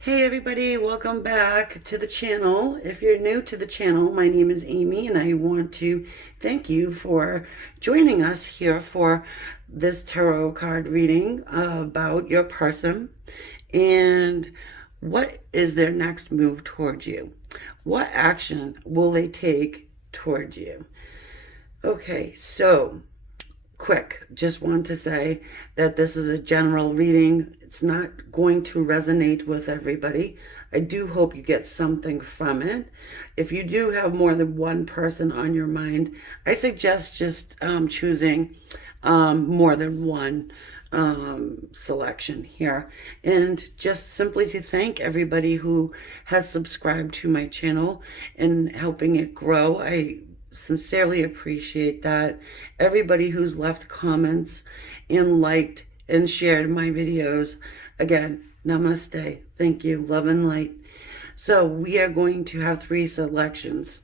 Hey everybody, welcome back to the channel. If you're new to the channel, my name is Amy and I want to thank you for joining us here for this tarot card reading about your person and what is their next move towards you. What action will they take towards you? Okay, so quick, just want to say that this is a general reading. It's not going to resonate with everybody. I do hope you get something from it. If you do have more than one person on your mind, I suggest just choosing more than one selection here, and just simply to thank everybody who has subscribed to my channel and helping it grow. I sincerely appreciate that. Everybody who's left comments and liked and shared my videos, again, namaste. Thank you. Love and light. So we are going to have three selections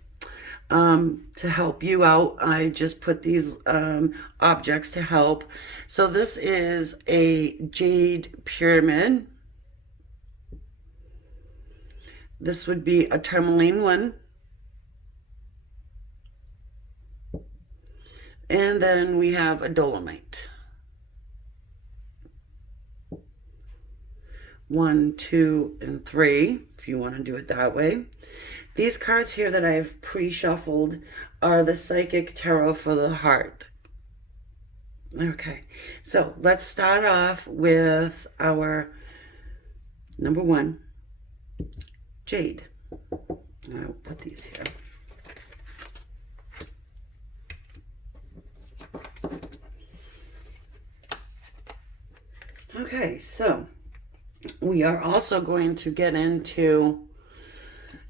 to help you out. I just put these objects to help. So this is a jade pyramid. This would be a tourmaline one. And then we have a Dolomite. 1, 2, and 3, if you want to do it that way. These cards here that I've pre-shuffled are the Psychic Tarot for the Heart. Okay, so let's start off with our number 1, Jade. I'll put these here. Okay, so we are also going to get into,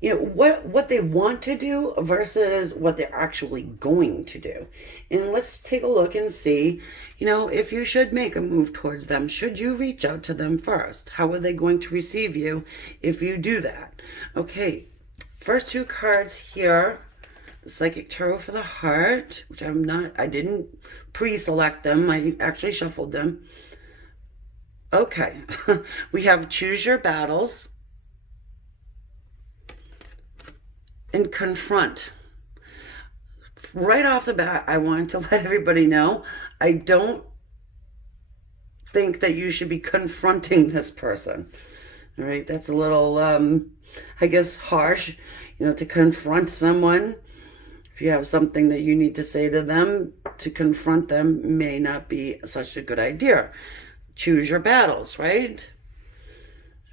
what they want to do versus what they're actually going to do. And let's take a look and see, if you should make a move towards them. Should you reach out to them first? How are they going to receive you if you do that? Okay, first two cards here, the Psychic Tarot for the Heart, which I didn't pre-select them. I actually shuffled them. Okay, we have Choose Your Battles and Confront. Right off the bat, I want to let everybody know, I don't think that you should be confronting this person. All right, that's a little, I guess, harsh, to confront someone. If you have something that you need to say to them, to confront them may not be such a good idea. Choose your battles, right?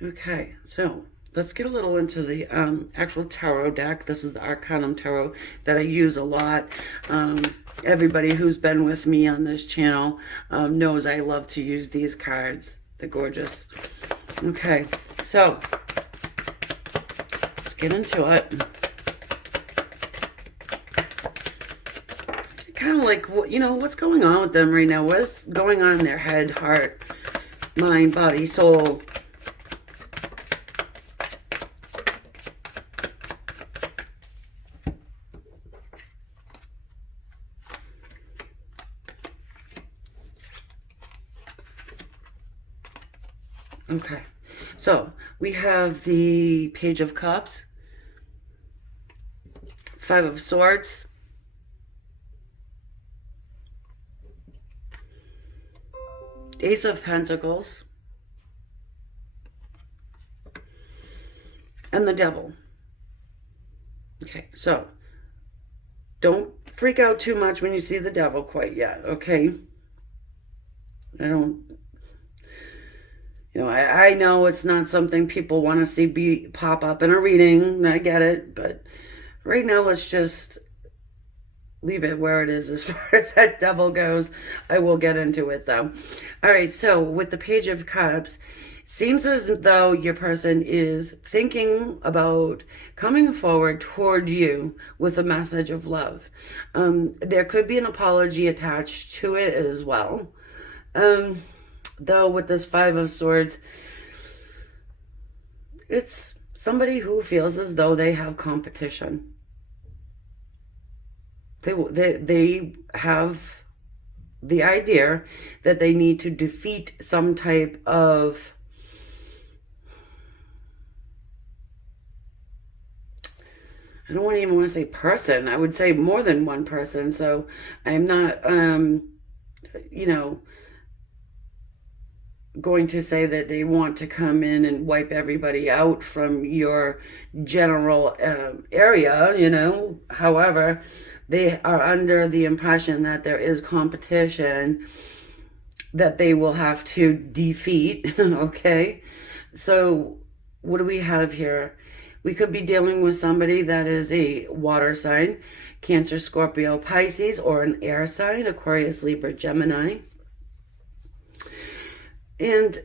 Okay, so let's get a little into the actual tarot deck. This is the Arcanum Tarot that I use a lot. Everybody who's been with me on this channel knows I love to use these cards. They're gorgeous. Okay, so let's get into it. Kind of like, what's going on with them right now? What's going on in their head, heart, mind, body, soul? Okay, so we have the Page of Cups, 5 of Swords, Ace of Pentacles, and the Devil. Okay, so don't freak out too much when you see the Devil quite yet, okay? I know it's not something people want to see pop up in a reading. I get it, but right now let's just leave it where it is as far as that Devil goes. I will get into it though. All right, so with the Page of Cups, seems as though your person is thinking about coming forward toward you with a message of love. There could be an apology attached to it as well. Though with this 5 of Swords, it's somebody who feels as though they have competition. They have the idea that they need to defeat some type of I don't even want to say person. I would say more than one person. So I'm not, you know, going to say that they want to come in and wipe everybody out from your general area, you know. However, they are under the impression that there is competition that they will have to defeat, okay? So, what do we have here? We could be dealing with somebody that is a water sign, Cancer, Scorpio, Pisces, or an air sign, Aquarius, Libra, Gemini. And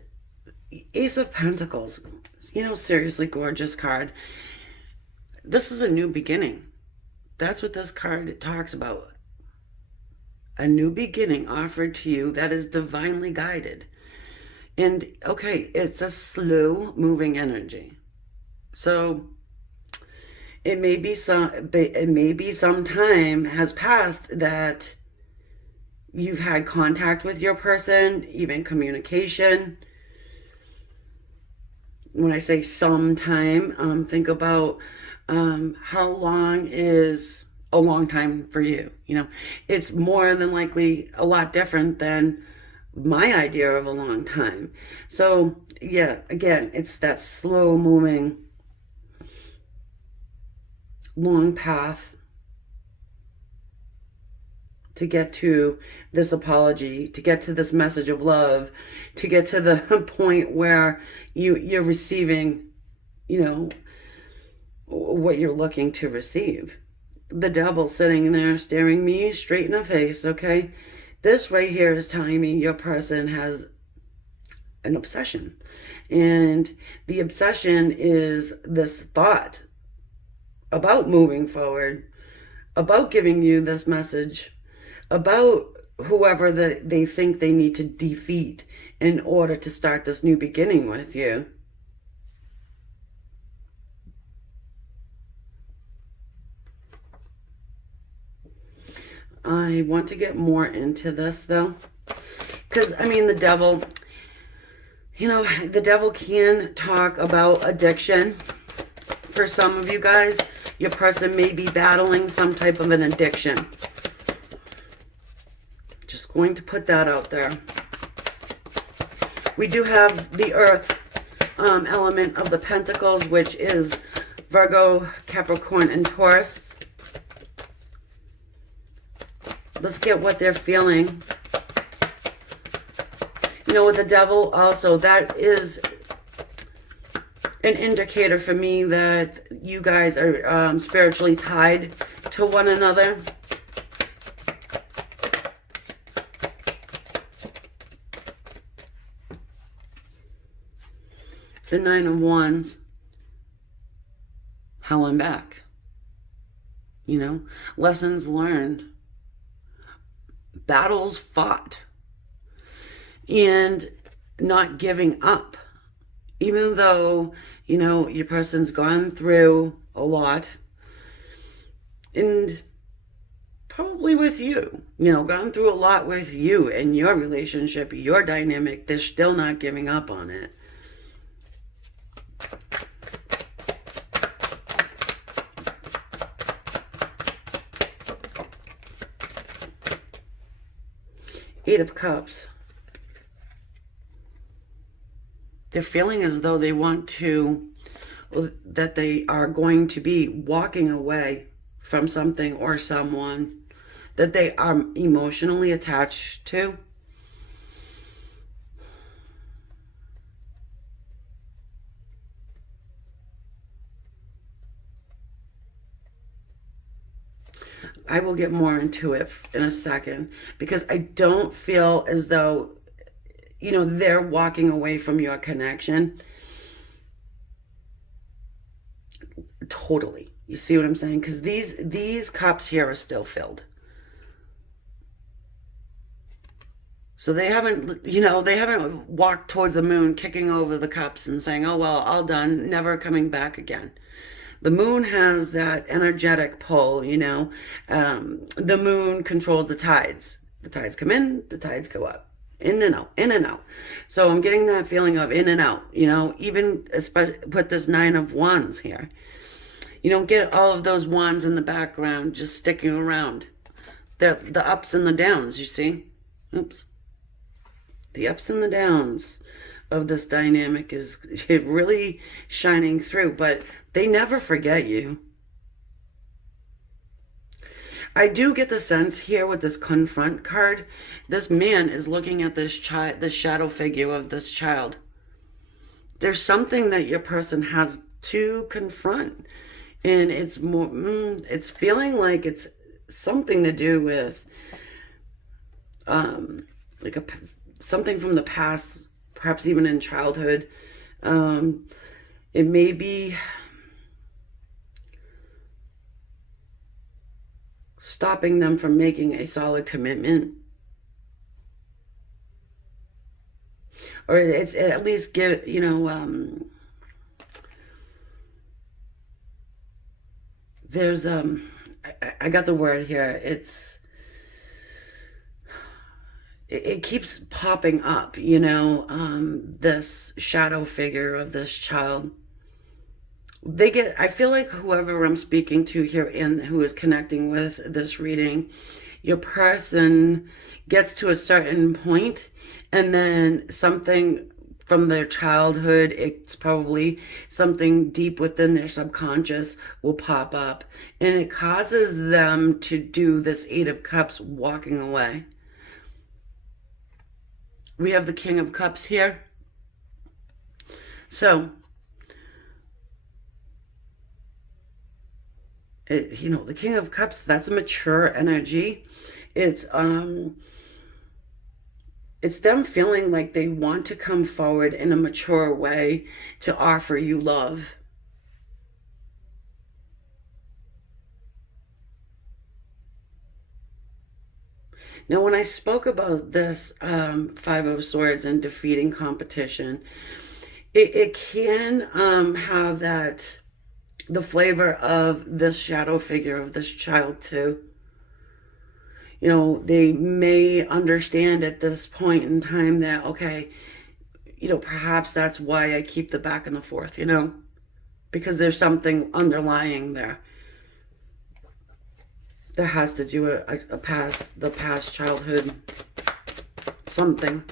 Ace of Pentacles, you know, seriously gorgeous card. This is a new beginning. That's what this card talks about. A new beginning offered to you that is divinely guided. And okay, it's a slow moving energy. So it may be some time has passed that you've had contact with your person, even communication. When I say some time, think about how long is a long time for you. You know, it's more than likely a lot different than my idea of a long time. So yeah, again, it's that slow moving, long path to get to this apology, to get to this message of love, to get to the point where you're receiving, you know, what you're looking to receive. The devil sitting there staring me straight in the face, okay? This right here is telling me your person has an obsession. And the obsession is this thought about moving forward, about giving you this message, about whoever that they think they need to defeat in order to start this new beginning with you. I want to get more into this though, because I mean, the devil, you know, the devil can talk about addiction. For some of you guys, your person may be battling some type of an addiction. Just going to put that out there. We do have the earth element of the pentacles, which is Virgo, Capricorn, and Taurus. Let's get what they're feeling. You know, with the devil also, that is an indicator for me that you guys are spiritually tied to one another. The Nine of Wands, hell and back. You know, lessons learned, battles fought, and not giving up. Even though, you know, your person's gone through a lot, and probably with you, you know, gone through a lot with you and your relationship, your dynamic, they're still not giving up on it. Eight of Cups. They're feeling as though they want to, that they are going to be walking away from something or someone that they are emotionally attached to. I will get more into it in a second, because I don't feel as though, you know, they're walking away from your connection. Totally. You see what I'm saying? Because these cups here are still filled. So they haven't, you know, they haven't walked towards the moon, kicking over the cups and saying, oh, well, all done, never coming back again. The moon has that energetic pull, you know. The moon controls the tides. The tides come in, the tides go up. In and out, in and out. So I'm getting that feeling of in and out, you know, even with this Nine of Wands here. You don't get all of those wands in the background just sticking around. They're the ups and the downs, you see? Oops. The ups and the downs of this dynamic is really shining through, but they never forget you. I do get the sense here with this confront card, this man is looking at this child, the shadow figure of this child. There's something that your person has to confront, and it's more, it's feeling like it's something to do with, like something from the past, perhaps even in childhood. It may be stopping them from making a solid commitment, or it's at least give, there's I got the word here. It keeps popping up, this shadow figure of this child. I feel like whoever I'm speaking to here and who is connecting with this reading, your person gets to a certain point, and then something from their childhood, it's probably something deep within their subconscious, will pop up, and it causes them to do this Eight of Cups, walking away. We have the King of Cups here. So, the King of Cups, that's a mature energy. It's them feeling like they want to come forward in a mature way to offer you love. Now, when I spoke about this Five of Swords and defeating competition, it can have the flavor of this shadow figure of this child too. They may understand at this point in time that, okay, perhaps that's why I keep the back and the forth, because there's something underlying there that has to do with the past childhood, something.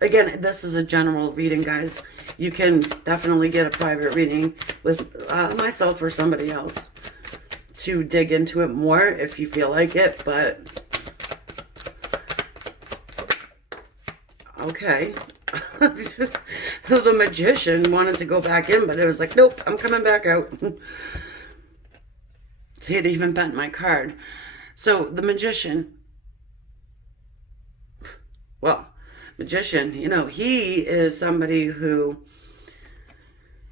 Again, this is a general reading, guys. You can definitely get a private reading with myself or somebody else to dig into it more if you feel like it, but okay. The Magician wanted to go back in, but it was like, nope, I'm coming back out. See, it even bent my card. So the Magician, well, Magician, he is somebody who,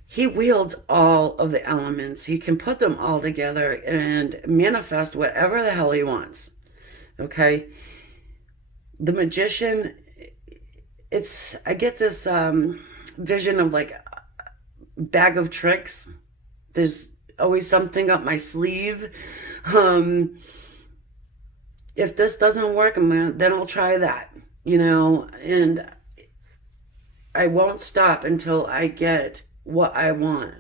he wields all of the elements. He can put them all together and manifest whatever the hell he wants. Okay? The Magician, I get this vision of like a bag of tricks. There's always something up my sleeve. If this doesn't work, then I'll try that, and I won't stop until I get what I want.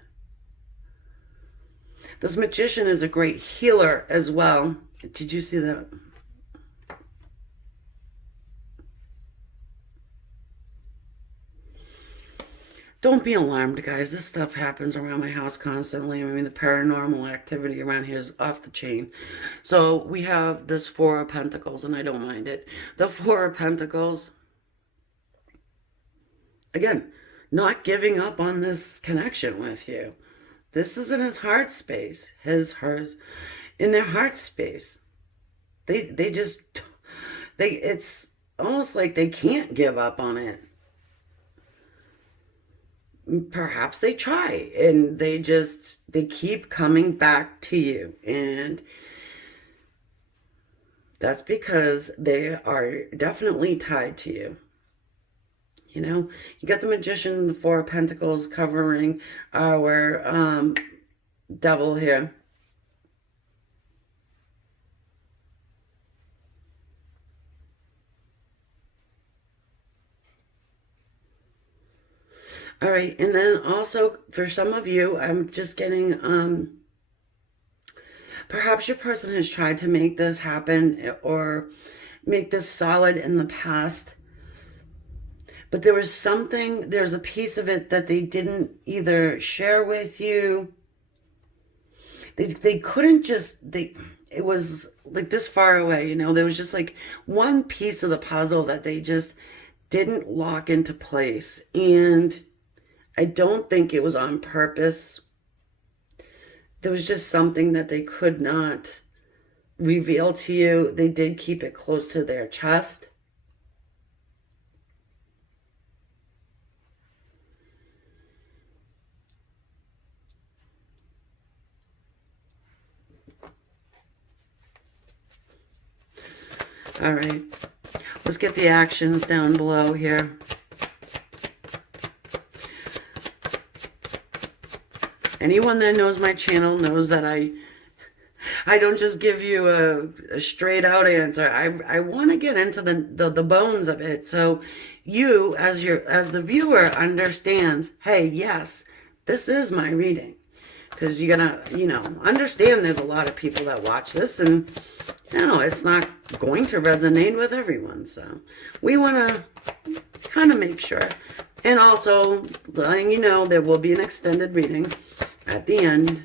This Magician is a great healer as well. Did you see that? Don't be alarmed, guys. This stuff happens around my house constantly. I mean, the paranormal activity around here is off the chain. So we have this Four of Pentacles, and I don't mind it. The Four of Pentacles, again, not giving up on this connection with you. This is in his heart space. Hers, in their heart space. It's almost like they can't give up on it. Perhaps they try, and they keep coming back to you, and that's because they are definitely tied to you. You got the Magician, the Four of Pentacles covering our Devil here. All right, and then also for some of you, I'm just getting Perhaps your person has tried to make this happen or make this solid in the past, but there's a piece of it that they didn't either share with you. They couldn't it was like this far away, there was just like one piece of the puzzle that they just didn't lock into place. And I don't think it was on purpose. There was just something that they could not reveal to you. They did keep it close to their chest. All right, let's get the actions down below here. Anyone that knows my channel knows that I don't just give you a straight out answer. I want to get into the bones of it, so you as the viewer understands, hey, yes, this is my reading. Because you're gonna, understand there's a lot of people that watch this, and it's not going to resonate with everyone. So we want to kind of make sure. And also letting you know there will be an extended reading at the end.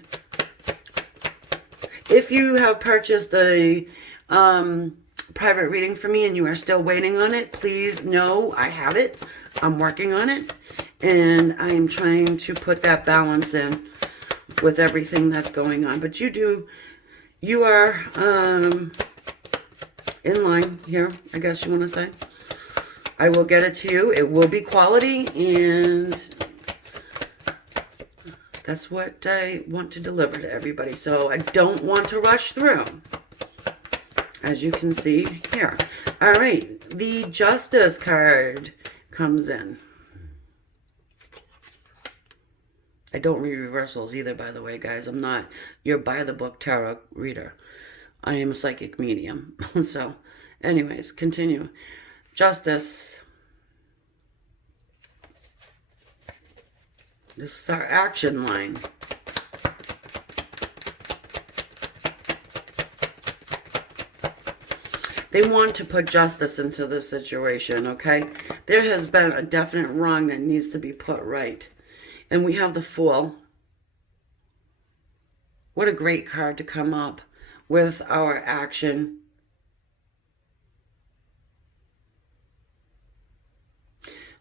If you have purchased a private reading for me and you are still waiting on it, please know I have it. I'm working on it. And I am trying to put that balance in with everything that's going on. But you are in line here, I guess you want to say. I will get it to you. It will be quality, and that's what I want to deliver to everybody. So I don't want to rush through, as you can see here. All right, the Justice card comes in. I don't read reversals either, by the way, guys. I'm not your by-the-book tarot reader. I am a psychic medium. So, anyways, continue. Justice. This is our action line. They want to put justice into this situation, okay? There has been a definite wrong that needs to be put right. And we have the Fool. What a great card to come up with our action.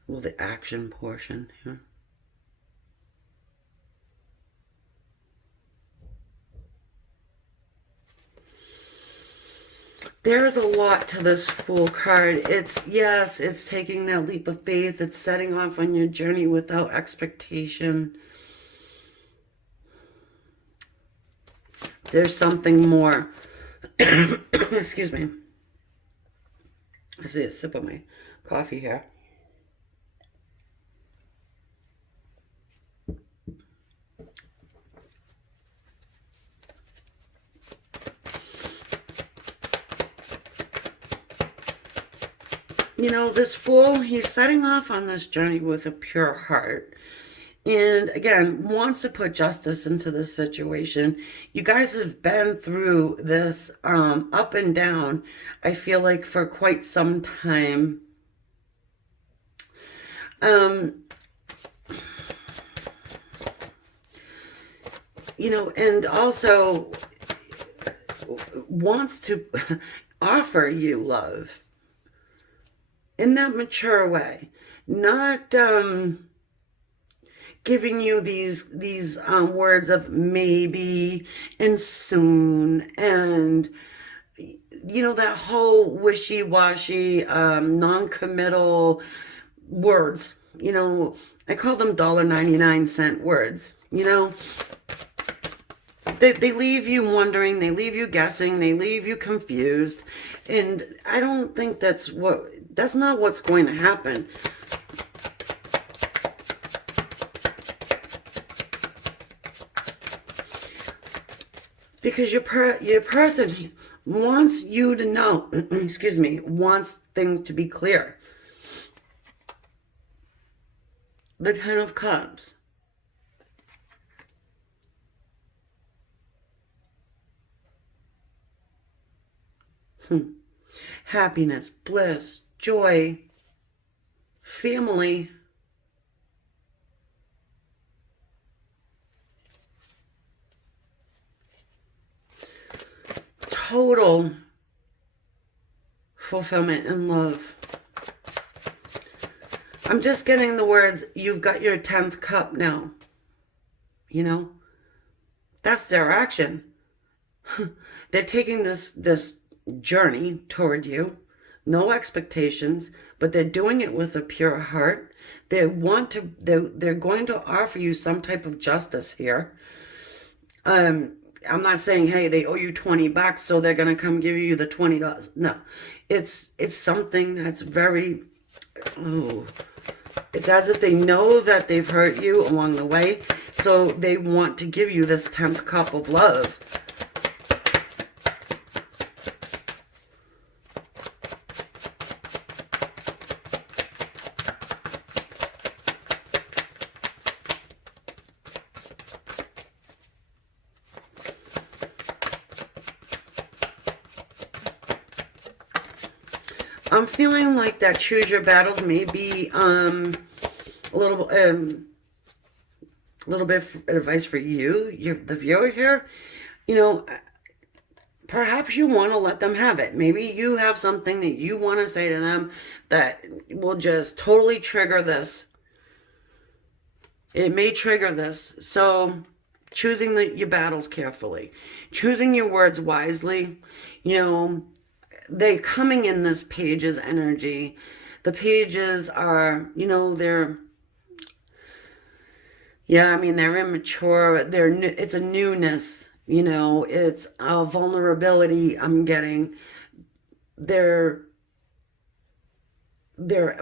Well, the action portion here. There's a lot to this Fool card. It's taking that leap of faith. It's setting off on your journey without expectation. There's something more. Excuse me. I see a sip of my coffee here. This Fool, he's setting off on this journey with a pure heart. And again, wants to put justice into this situation. You guys have been through this up and down, I feel like, for quite some time. And also wants to offer you love in that mature way, not giving you these words of maybe and soon, and that whole wishy-washy non-committal words. I call them $1.99 words. They leave you wondering, they leave you guessing, they leave you confused, and I don't think that's not what's going to happen. Because your person wants you to know, excuse me, wants things to be clear. The Ten of Cups. happiness, bliss, joy, family. Total fulfillment and love. I'm just getting the words, you've got your 10th cup now. You know, that's their action. They're taking this journey toward you, no expectations, but they're doing it with a pure heart. They're going to offer you some type of justice here. I'm not saying, hey, they owe you $20, so they're gonna come give you the $20. No, it's something that's very, it's as if they know that they've hurt you along the way, so they want to give you this 10th cup of love. I'm feeling like that choose your battles may be a little bit of advice for you, the viewer here. You know, perhaps you want to let them have it. Maybe you have something that you want to say to them that will just totally trigger this. It may trigger this. So choosing your battles carefully, choosing your words wisely. You know, they're coming in this page's energy. The pages are, you know, they're immature. It's a newness, you know, it's a vulnerability I'm getting. They're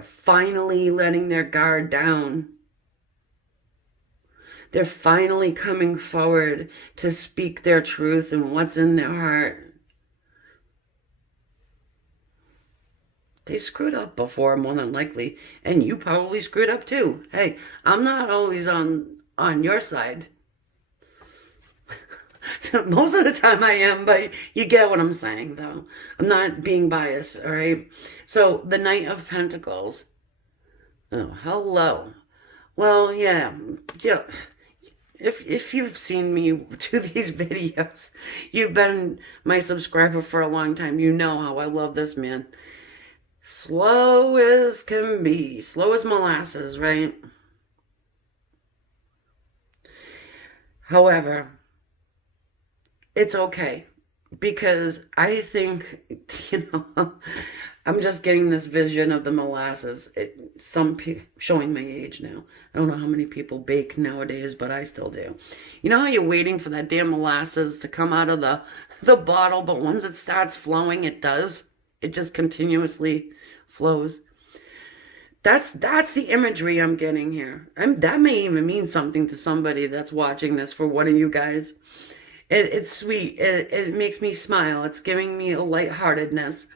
finally letting their guard down. They're finally coming forward to speak their truth and what's in their heart. They screwed up before, more than likely, and you probably screwed up too. Hey, I'm not always on your side. Most of the time I am, but you get what I'm saying, though. I'm not being biased, all right? So, the Knight of Pentacles. Oh, hello. Well, yeah. If you've seen me do these videos, you've been my subscriber for a long time, you know how I love this man. Slow as can be. Slow as molasses, right? However, it's okay. Because I think, I'm just getting this vision of the molasses. Showing my age now. I don't know how many people bake nowadays, but I still do. You know how you're waiting for that damn molasses to come out of the bottle, but once it starts flowing, it does. It just continuously flows. That's the imagery I'm getting here. That may even mean something to somebody that's watching this, for one of you guys. It's sweet. It makes me smile. It's giving me a lightheartedness.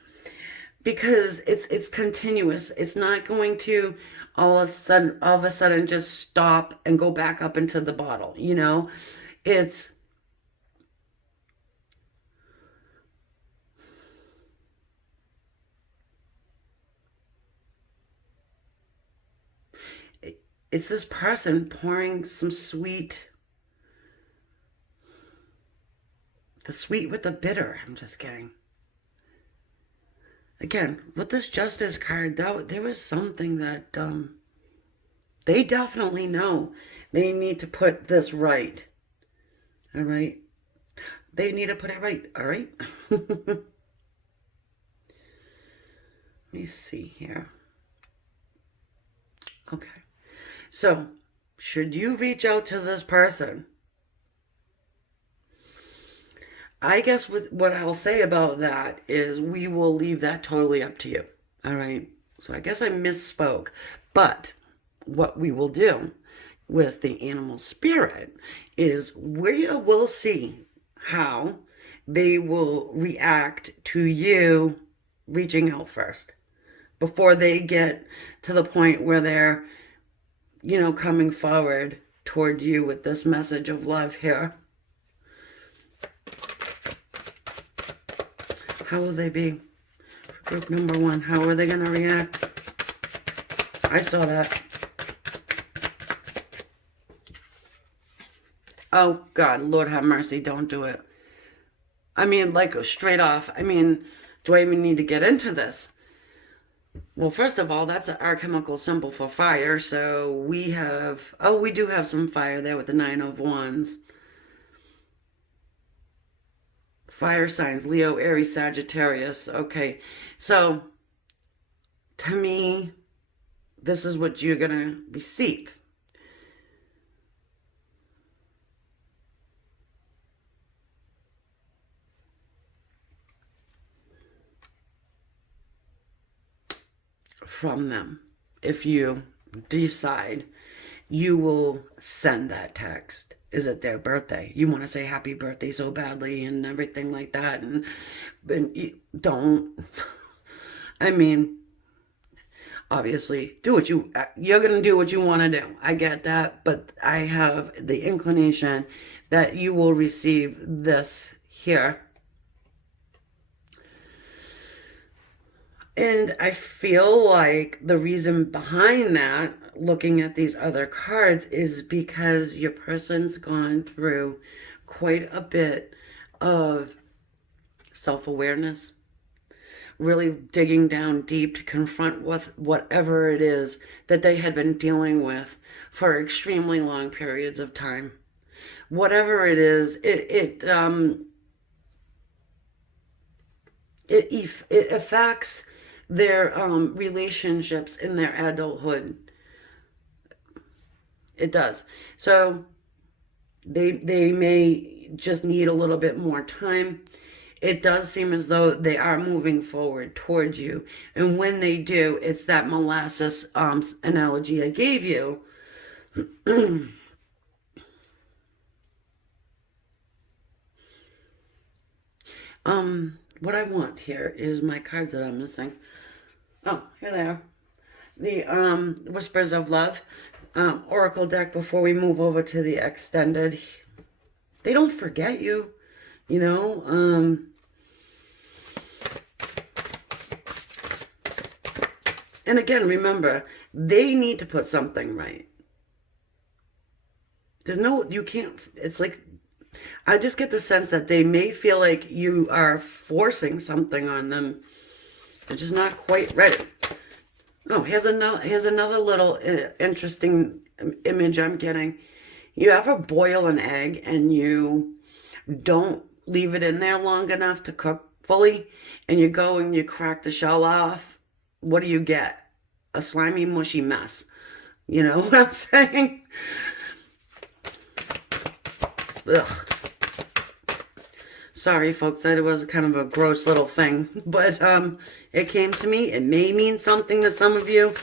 Because it's continuous. It's not going to all of a sudden just stop and go back up into the bottle. You know? It's this person pouring some sweet, the sweet with the bitter. I'm just kidding. Again, with this Justice card, there was something that they definitely know. They need to put this right. All right? They need to put it right. All right? Let me see here. Okay. So, should you reach out to this person? I guess what I'll say about that is we will leave that totally up to you. All right? So I guess I misspoke. But what we will do with the animal spirit is we will see how they will react to you reaching out first, before they get to the point where they're, coming forward toward you with this message of love here. How will they be? Group number one, how are they going to react? I saw that. Oh, God, Lord have mercy, don't do it. I mean, like, straight off. I mean, do I even need to get into this? Well, first of all, that's our chemical symbol for fire. So we have, oh, we do have some fire there with the Nine of Wands. Fire signs, Leo, Aries, Sagittarius. Okay, so to me, this is what you're going to receive. From them. If you decide you will send that text. Is it their birthday? You want to say happy birthday so badly and everything like that, and you don't. I mean, obviously, you're going to do what you want to do. I get that, but I have the inclination that you will receive this here. And I feel like the reason behind that, looking at these other cards, is because your person's gone through quite a bit of self-awareness, really digging down deep to confront whatever it is that they had been dealing with for extremely long periods of time. Whatever it is, it affects their relationships in their adulthood. It does. So they may just need a little bit more time. It does seem as though they are moving forward towards you. And when they do, it's that molasses analogy I gave you. What I want here is my cards that I'm missing. Oh, here they are. The Whispers of Love Oracle deck before we move over to the extended. They don't forget you, you know. And again, remember, they need to put something right. You can't, it's like, I just get the sense that they may feel like you are forcing something on them. They're just not quite ready. Oh, here's another little interesting image I'm getting. You ever boil an egg and you don't leave it in there long enough to cook fully, and you go and you crack the shell off? What do you get? A slimy, mushy mess. You know what I'm saying? Ugh. Sorry, folks, that was kind of a gross little thing, but it came to me. It may mean something to some of you,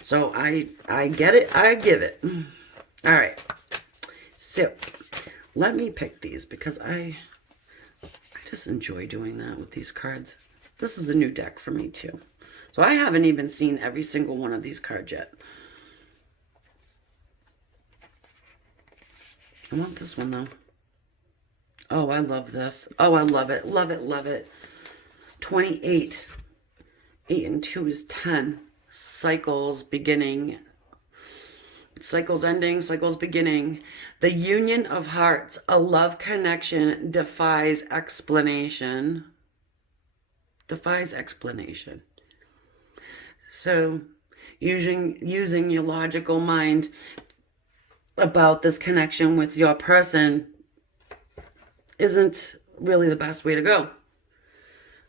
so I get it. I give it. All right. So let me pick these because I just enjoy doing that with these cards. This is a new deck for me too, so I haven't even seen every single one of these cards yet. I want this one though. Oh, I love this. Oh, I love it. Love it, love it. 28. 8 and 2 is 10. Cycles beginning. Cycles ending, cycles beginning. The union of hearts, a love connection defies explanation. Defies explanation. So, using your logical mind about this connection with your person isn't really the best way to go.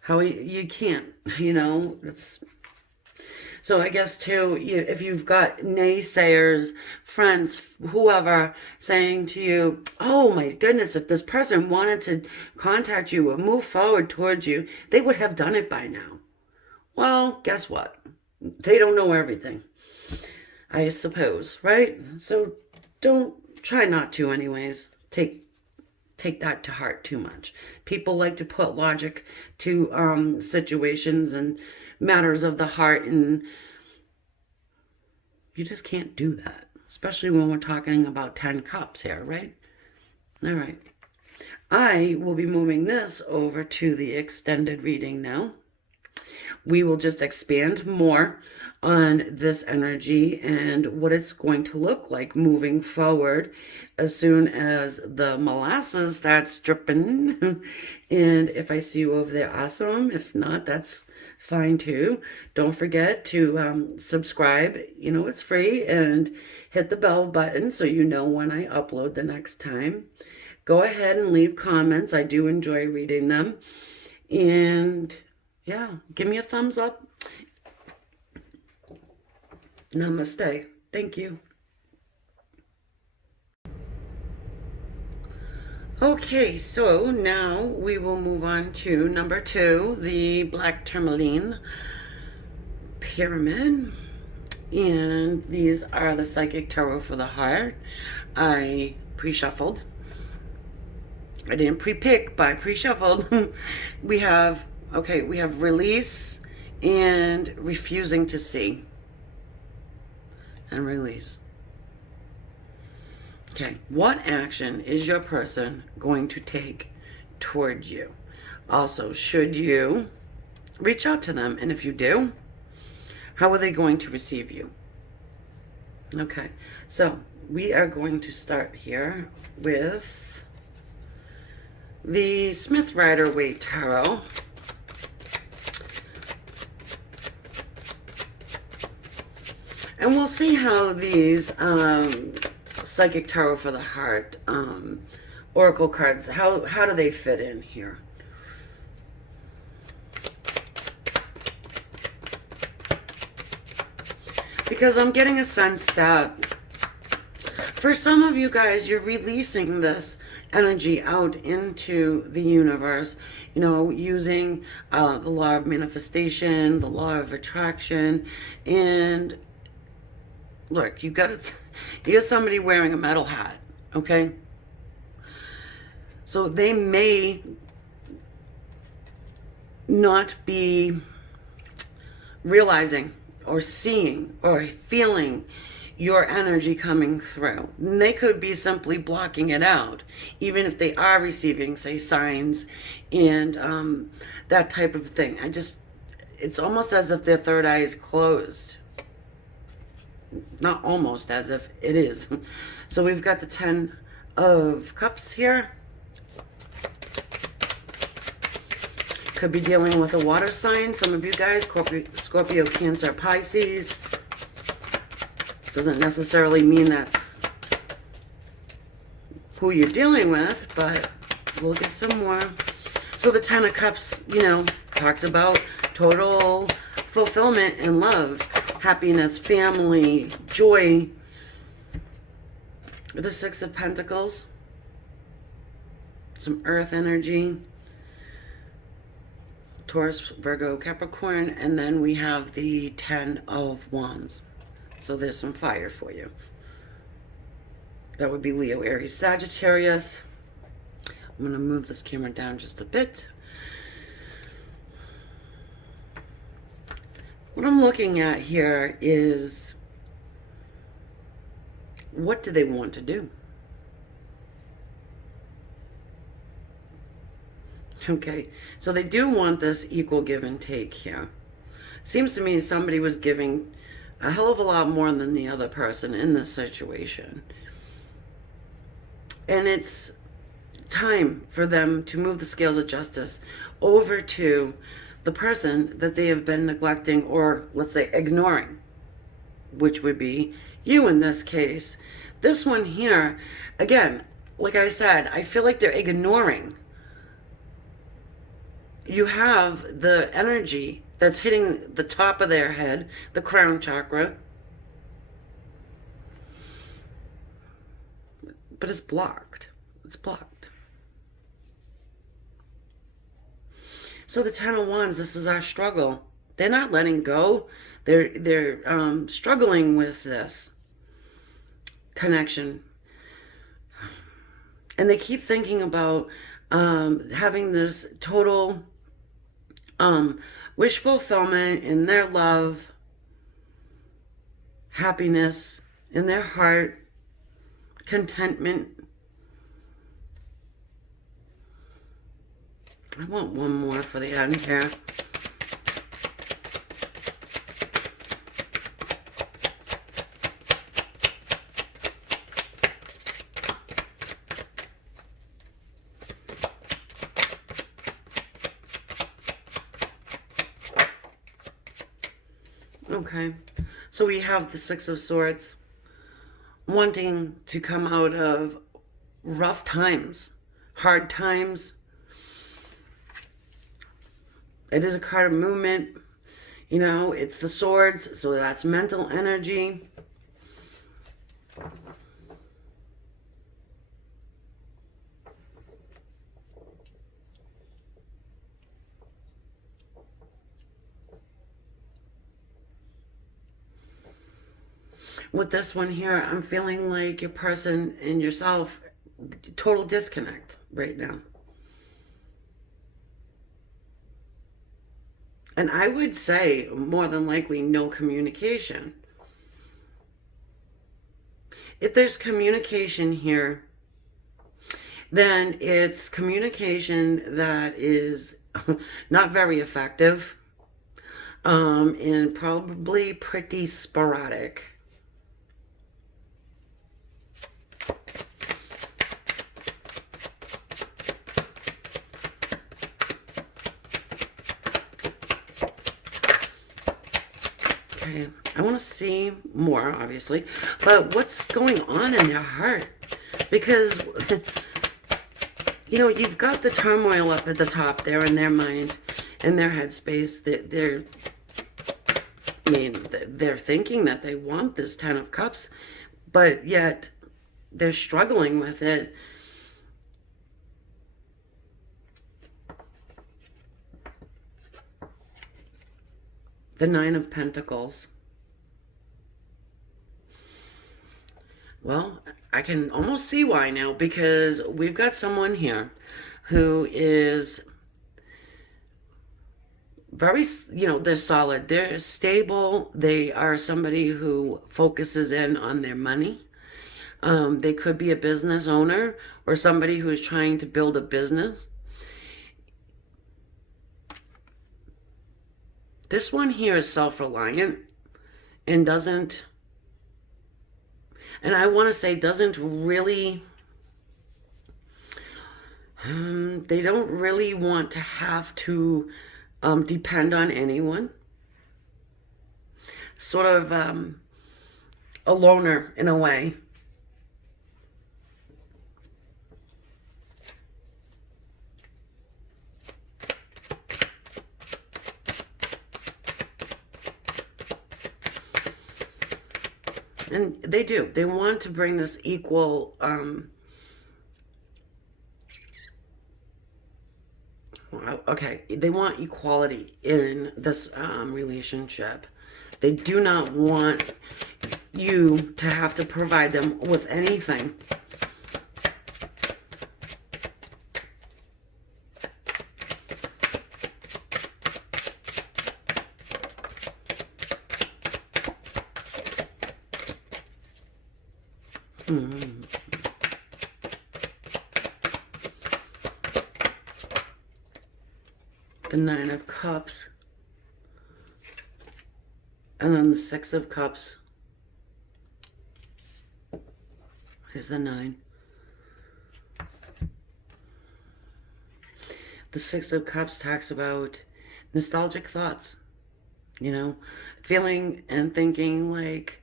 You can't, so I guess too, if you've got naysayers, friends, whoever saying to you, oh my goodness, if this person wanted to contact you or move forward towards you, they would have done it by now. Well, guess what? They don't know everything, I suppose, right? So try not to anyways. Take that to heart too much. People like to put logic to situations and matters of the heart, and you just can't do that, especially when we're talking about 10 cups here, right? All right. I will be moving this over to the extended reading now. We will just expand more on this energy and what it's going to look like moving forward as soon as the molasses starts dripping. And if I see you over there, awesome. If not, that's fine too. Don't forget to subscribe. You know, it's free, and hit the bell button so you know when I upload the next time. Go ahead and leave comments. I do enjoy reading them. And yeah, give me a thumbs up. Namaste. Thank you. Okay, so now we will move on to number 2, the Black Turmoline Pyramid. And these are the Psychic Tarot for the Heart. I pre-shuffled. I didn't pre-pick, but I pre-shuffled. we have release and refusing to see. And release. Okay, what action is your person going to take towards you? Also, should you reach out to them? And if you do, how are they going to receive you? Okay, so we are going to start here with the Smith Rider-Waite Tarot. And we'll see how these Psychic Tarot for the Heart Oracle cards, how do they fit in here? Because I'm getting a sense that for some of you guys, you're releasing this energy out into the universe, you know, using the law of manifestation, the law of attraction. And look, you got somebody wearing a metal hat, okay? So they may not be realizing or seeing or feeling your energy coming through. And they could be simply blocking it out, even if they are receiving, say, signs and that type of thing. It's almost as if their third eye is closed. Not almost, as if it is. So we've got the 10 of Cups here. Could be dealing with a water sign. Some of you guys, Scorpio, Cancer, Pisces. Doesn't necessarily mean that's who you're dealing with, but we'll get some more. So the 10 of Cups, you know, talks about total fulfillment and love, happiness, family, joy. The 6 of Pentacles, some earth energy, Taurus, Virgo, Capricorn, and then we have the 10 of Wands. So there's some fire for you. That would be Leo, Aries, Sagittarius. I'm going to move this camera down just a bit. What I'm looking at here is, what do they want to do? Okay, so they do want this equal give and take here. Seems to me somebody was giving a hell of a lot more than the other person in this situation. And it's time for them to move the scales of justice over to the person that they have been neglecting, or let's say ignoring, which would be you in this case. This one here, again, like I said, I feel like they're ignoring. You have the energy that's hitting the top of their head, the crown chakra, but it's blocked. It's blocked. So the 10 of Wands, this is our struggle. They're not letting go. They're struggling with this connection. And they keep thinking about having this total wish fulfillment in their love, happiness in their heart, contentment. I want one more for the end here. Okay, so we have the Six of Swords wanting to come out of rough times, hard times. It is a card of movement. You know, it's the swords, so that's mental energy. With this one here, I'm feeling like your person and yourself, total disconnect right now. And I would say more than likely no communication. If there's communication here, then it's communication that is not very effective, and probably pretty sporadic. Okay, I want to see more, obviously, but what's going on in their heart? Because, you know, you've got the turmoil up at the top there in their mind, in their headspace. I mean, they're thinking that they want this Ten of Cups, but yet they're struggling with it. The Nine of Pentacles. Well, I can almost see why now, because we've got someone here who is very, you know, they're solid, they're stable, they are somebody who focuses in on their money. They could be a business owner or somebody who's trying to build a business. This one here is self-reliant and doesn't, and I want to say doesn't really, they don't really want to have to depend on anyone. Sort of a loner in a way. And they do. They want to bring this equal, okay, they want equality in this relationship. They do not want you to have to provide them with anything. The Nine of Cups, and then the Six of Cups is the 9. The Six of Cups talks about nostalgic thoughts, you know, feeling and thinking like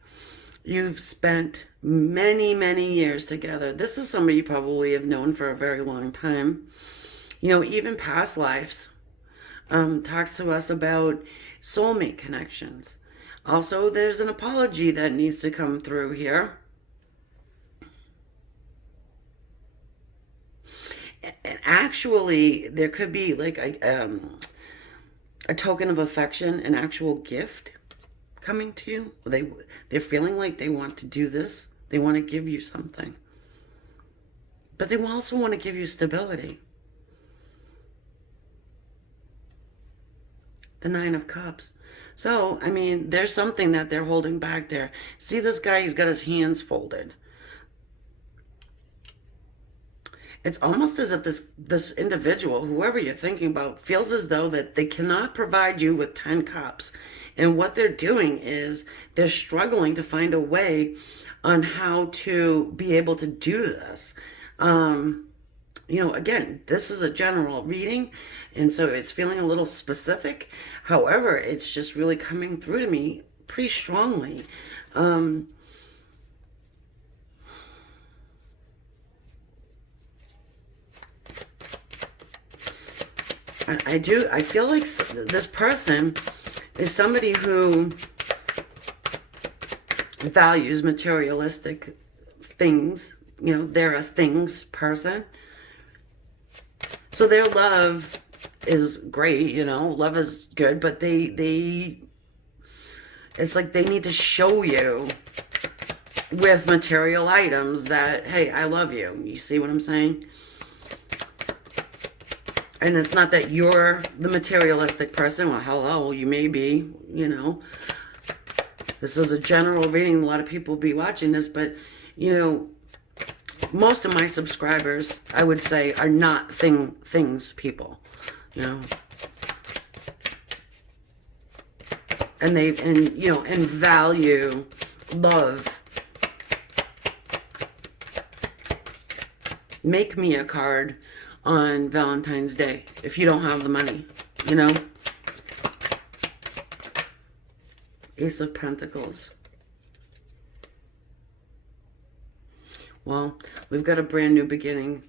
you've spent many, many years together. This is somebody you probably have known for a very long time, you know, even past lives. Talks to us about soulmate connections. Also, there's an apology that needs to come through here. And actually, there could be like a token of affection, an actual gift coming to you. They're feeling like they want to do this. They want to give you something. But they also want to give you stability. The Nine of Cups. So, I mean, there's something that they're holding back there. See this guy, he's got his hands folded. it's almost as if this individual, whoever you're thinking about, feels as though that they cannot provide you with 10 cups. And what they're doing is they're struggling to find a way on how to be able to do this. Again, this is a general reading, and so it's feeling a little specific. However, it's just really coming through to me pretty strongly. I feel like this person is somebody who values materialistic things. They're a things person. So their love is great, love is good, but it's like they need to show you with material items that, hey, I love you. You see what I'm saying? And it's not that you're the materialistic person. Well, hello, you may be, This is a general reading. A lot of people will be watching this, but, most of my subscribers, I would say, are not things people, And and value love. Make me a card on Valentine's Day if you don't have the money, Ace of Pentacles. Well, we've got a brand new beginning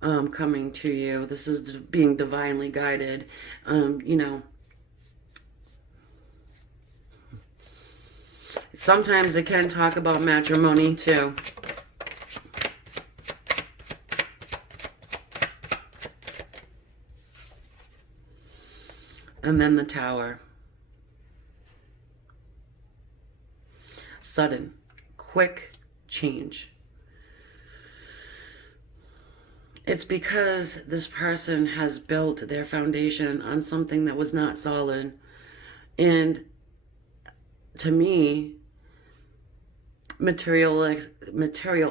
coming to you. This is being divinely guided. Sometimes it can talk about matrimony too. And then the Tower. Sudden, quick change. It's because this person has built their foundation on something that was not solid. And to me, material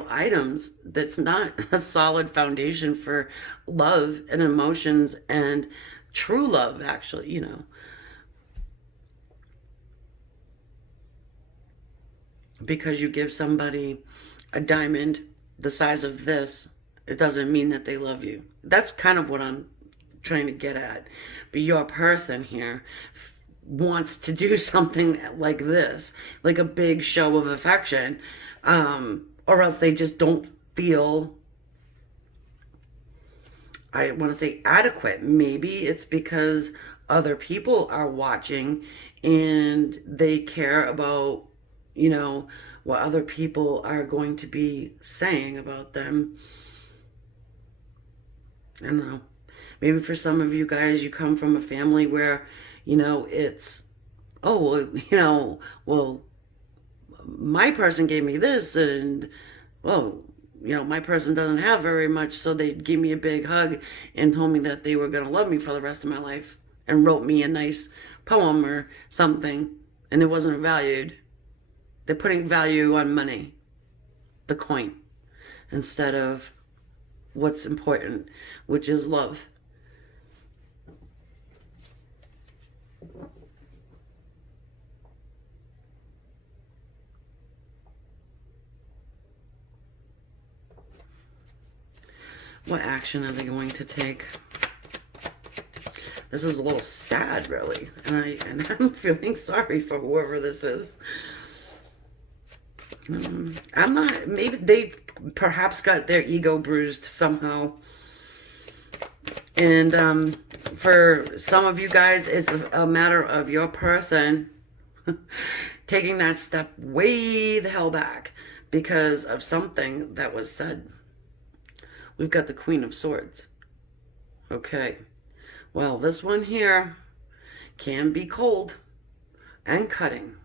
items, that's not a solid foundation for love and emotions and true love, actually, Because you give somebody a diamond the size of this, it doesn't mean that they love you. That's kind of what I'm trying to get at. But your person here wants to do something like this, like a big show of affection, or else they just don't feel, I want to say, adequate. Maybe it's because other people are watching and they care about, what other people are going to be saying about them. I don't know. Maybe for some of you guys, you come from a family where, it's, well, my person gave me this, and, well, my person doesn't have very much, so they gave me a big hug and told me that they were going to love me for the rest of my life and wrote me a nice poem or something, and it wasn't valued. They're putting value on money, the coin, instead of what's important, which is love. What action are they going to take? This is a little sad, really, and I'm feeling sorry for whoever this is. I'm not, maybe they perhaps got their ego bruised somehow. And for some of you guys, it's a matter of your person taking that step way the hell back because of something that was said. We've got the Queen of Swords. Okay. Well, this one here can be cold and cutting.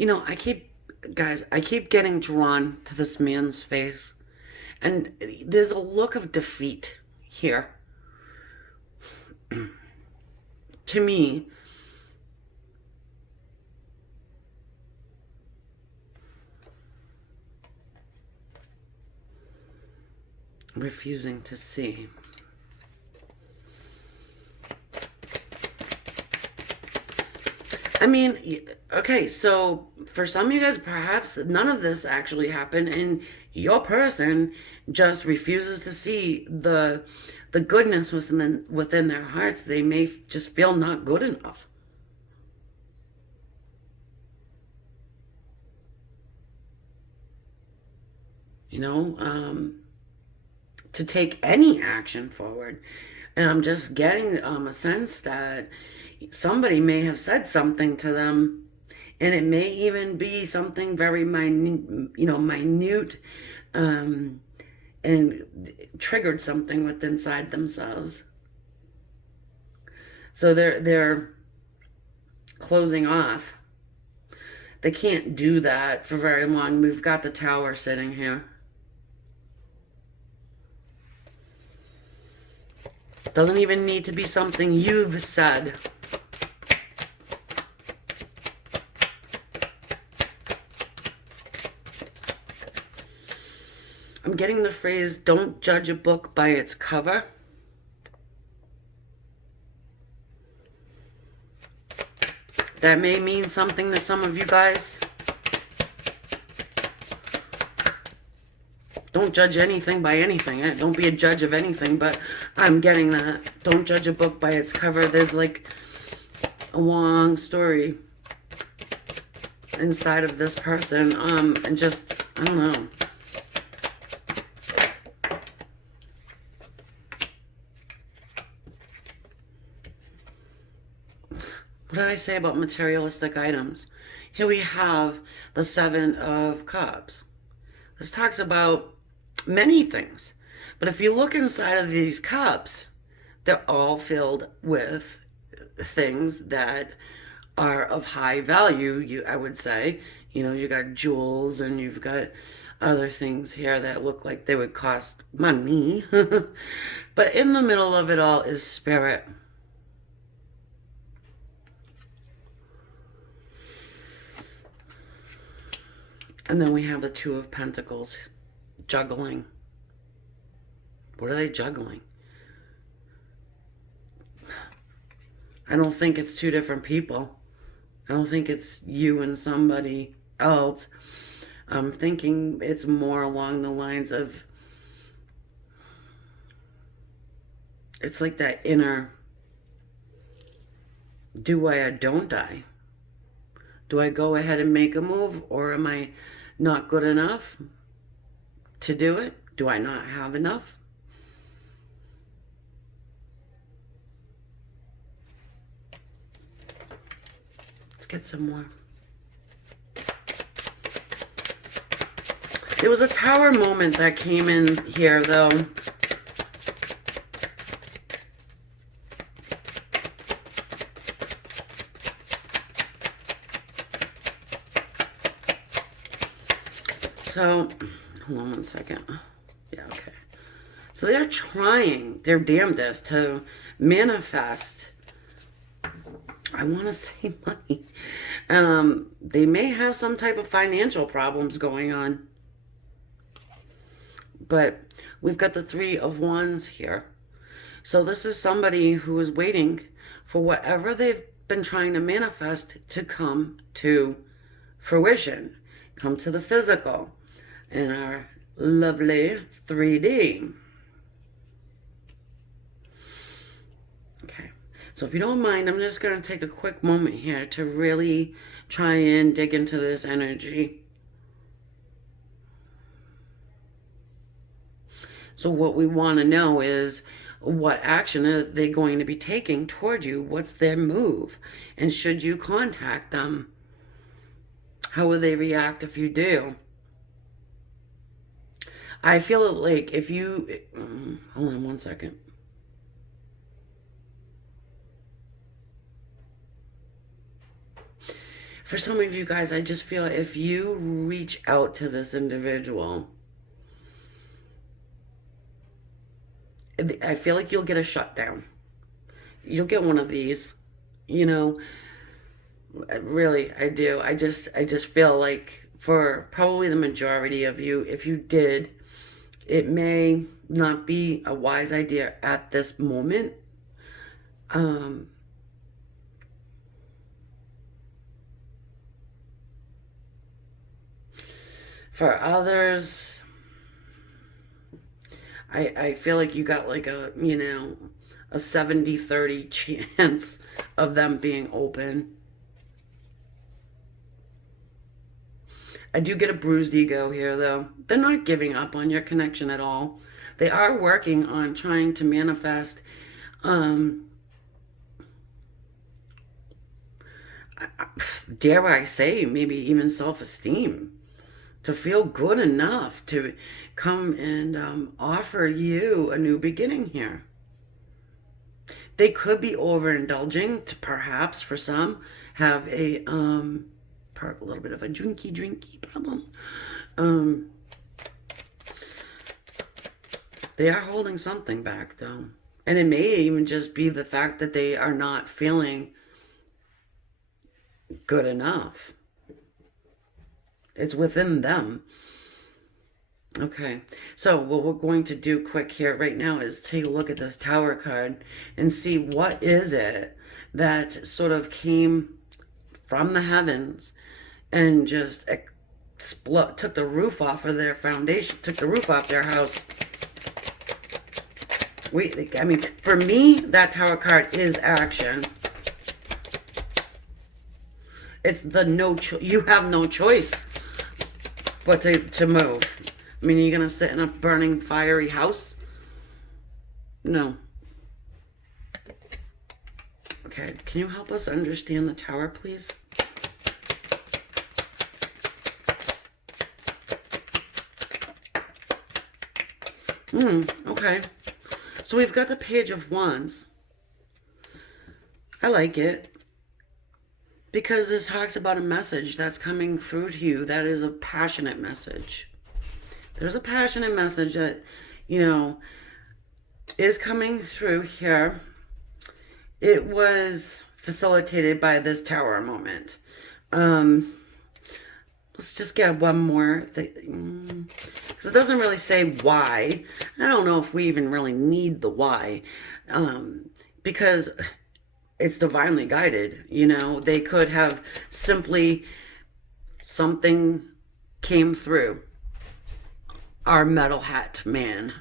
I keep getting drawn to this man's face. And there's a look of defeat here. To me, refusing to see. I mean, okay, so for some of you guys, perhaps none of this actually happened, and your person just refuses to see the goodness within their hearts. They may just feel not good enough. You know, to take any action forward. And I'm just getting a sense that somebody may have said something to them, and it may even be something very minute, um, and triggered something within inside themselves. So they're closing off. They can't do that for very long. We've got the Tower sitting here. Doesn't even need to be something you've said. I'm getting the phrase, don't judge a book by its cover. That may mean something to some of you guys. Don't judge anything by anything. Don't be a judge of anything, but I'm getting that. Don't judge a book by its cover. There's like a long story inside of this person. And just, I don't know. What did I say about materialistic items? Here we have the Seven of Cups. This talks about many things. But if you look inside of these cups, they're all filled with things that are of high value, I would say. You know, you got jewels and you've got other things here that look like they would cost money. But in the middle of it all is spirit. And then we have the Two of Pentacles, juggling. What are they juggling? I don't think it's two different people. I don't think it's you and somebody else. I'm thinking it's more along the lines of, it's like that inner, do I or don't I? Do I go ahead and make a move, or am I not good enough to do it? Do I not have enough? Let's get some more. There was a Tower moment that came in here, though. So, hold on one second. Yeah, okay. So they're trying their damnedest to manifest, I want to say money. They may have some type of financial problems going on. But we've got the Three of Wands here. So this is somebody who is waiting for whatever they've been trying to manifest to come to fruition, come to the physical in our lovely 3D. Okay, so if you don't mind, I'm just going to take a quick moment here to really try and dig into this energy. So what we want to know is, what action are they going to be taking toward you? What's their move? And should you contact them? How will they react if you do? I feel like if you... hold on one second. for some of you guys, I just feel if you reach out to this individual, I feel like you'll get a shutdown. You'll get one of these, you know. Really, I do. I just feel like for probably the majority of you, if you did, it may not be a wise idea at this moment. Um, for others, I feel like you got like a 70-30 chance of them being open. I do get a bruised ego here, though. They're not giving up on your connection at all. They are working on trying to manifest, dare I say, maybe even self-esteem, to feel good enough to come and offer you a new beginning here. They could be overindulging to perhaps, for some, have a little bit of a drinky problem. They are holding something back, though. And it may even just be the fact that they are not feeling good enough. It's within them. Okay, so what we're going to do quick here right now is take a look at this Tower card and see what is it that sort of came from the heavens and just took the roof off of their foundation, took the roof off their house. I mean, for me, that Tower card is action. It's the you have no choice but to move. I mean, are you going to sit in a burning, fiery house? No. Okay, can you help us understand the Tower, please? Okay. So we've got the Page of Wands. I like it, because this talks about a message that's coming through to you that is a passionate message. There's a passionate message that, is coming through here. It was facilitated by this Tower moment. Let's just get one more thing, because it doesn't really say why. I don't know if we even really need the why, because it's divinely guided. They could have simply, something came through our metal hat man,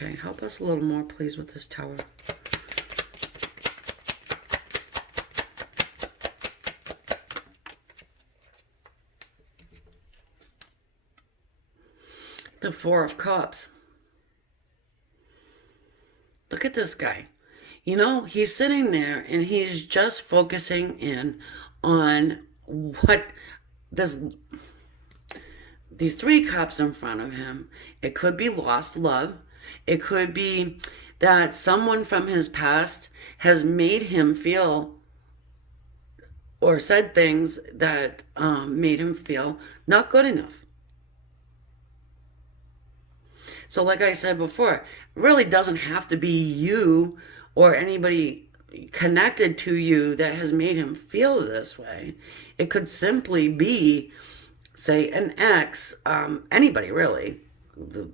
Okay, help us a little more, please, with this Tower. The Four of Cups. Look at this guy. He's sitting there and he's just focusing in on what these three cups in front of him. It could be lost love. It could be that someone from his past has made him feel or said things that made him feel not good enough. So like I said before, it really doesn't have to be you or anybody connected to you that has made him feel this way. It could simply be, say, an ex, anybody really. The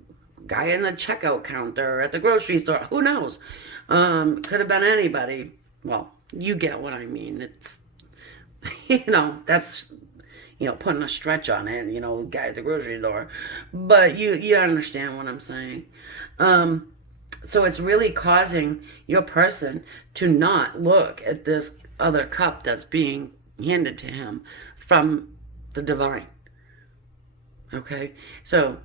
guy in the checkout counter at the grocery store, who knows? Could have been anybody. Well, you get what I mean. It's, that's, putting a stretch on it, guy at the grocery store. But you understand what I'm saying. So it's really causing your person to not look at this other cup that's being handed to him from the divine. Okay? So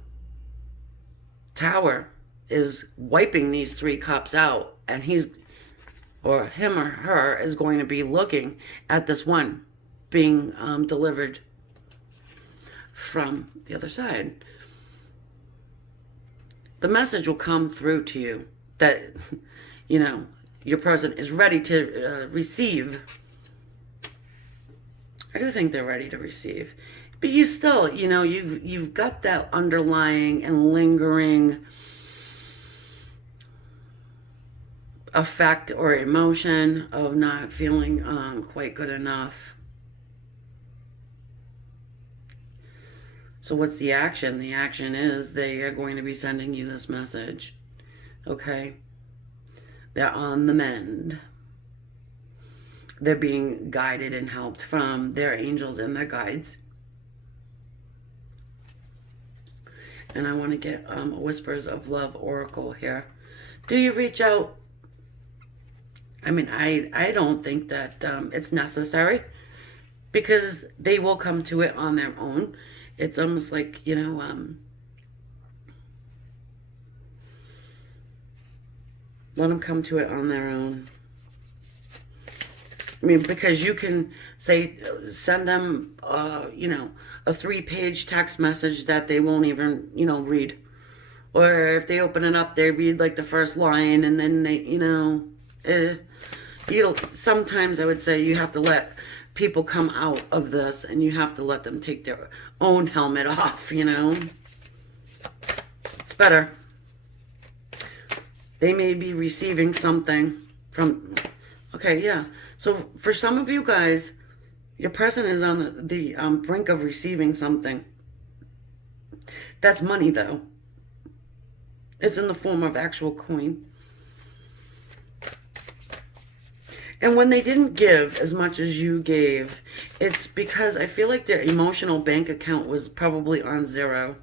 Tower is wiping these three cups out, and him or her is going to be looking at this one being delivered from the other side. the message will come through to you that, you know, your person is ready to receive. I do think they're ready to receive. But you still, you know, you've got that underlying and lingering effect or emotion of not feeling quite good enough. So what's the action? The action is they are going to be sending you this message. Okay? They're on the mend. They're being guided and helped from their angels and their guides. And I want to get a Whispers of Love Oracle here. Do you reach out? I mean, I don't think that it's necessary, because they will come to it on their own. It's almost like, you know, let them come to it on their own. I mean, because you can say, send them, you know, a 3-page text message that they won't even, you know, read. Or if they open it up, they read like the first line, and then they, you know, sometimes I would say you have to let people come out of this, and you have to let them take their own helmet off, you know. It's better. They may be receiving something from, okay, yeah. So for some of you guys, your person is on the brink of receiving something. That's money, though. It's in the form of actual coin. And when they didn't give as much as you gave, it's because I feel like their emotional bank account was probably on 0.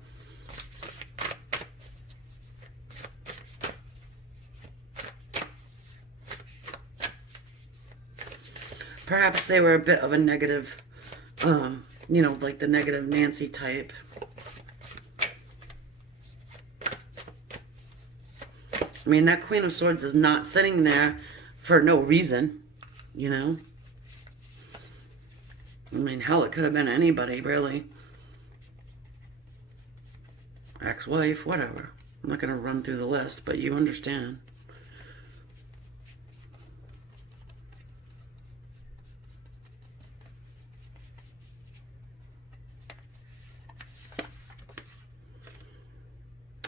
Perhaps they were a bit of a negative, you know, like the negative Nancy type. I mean, that Queen of Swords is not sitting there for no reason, you know. I mean, hell, it could have been anybody, really. Ex-wife, whatever. I'm not going to run through the list, but you understand.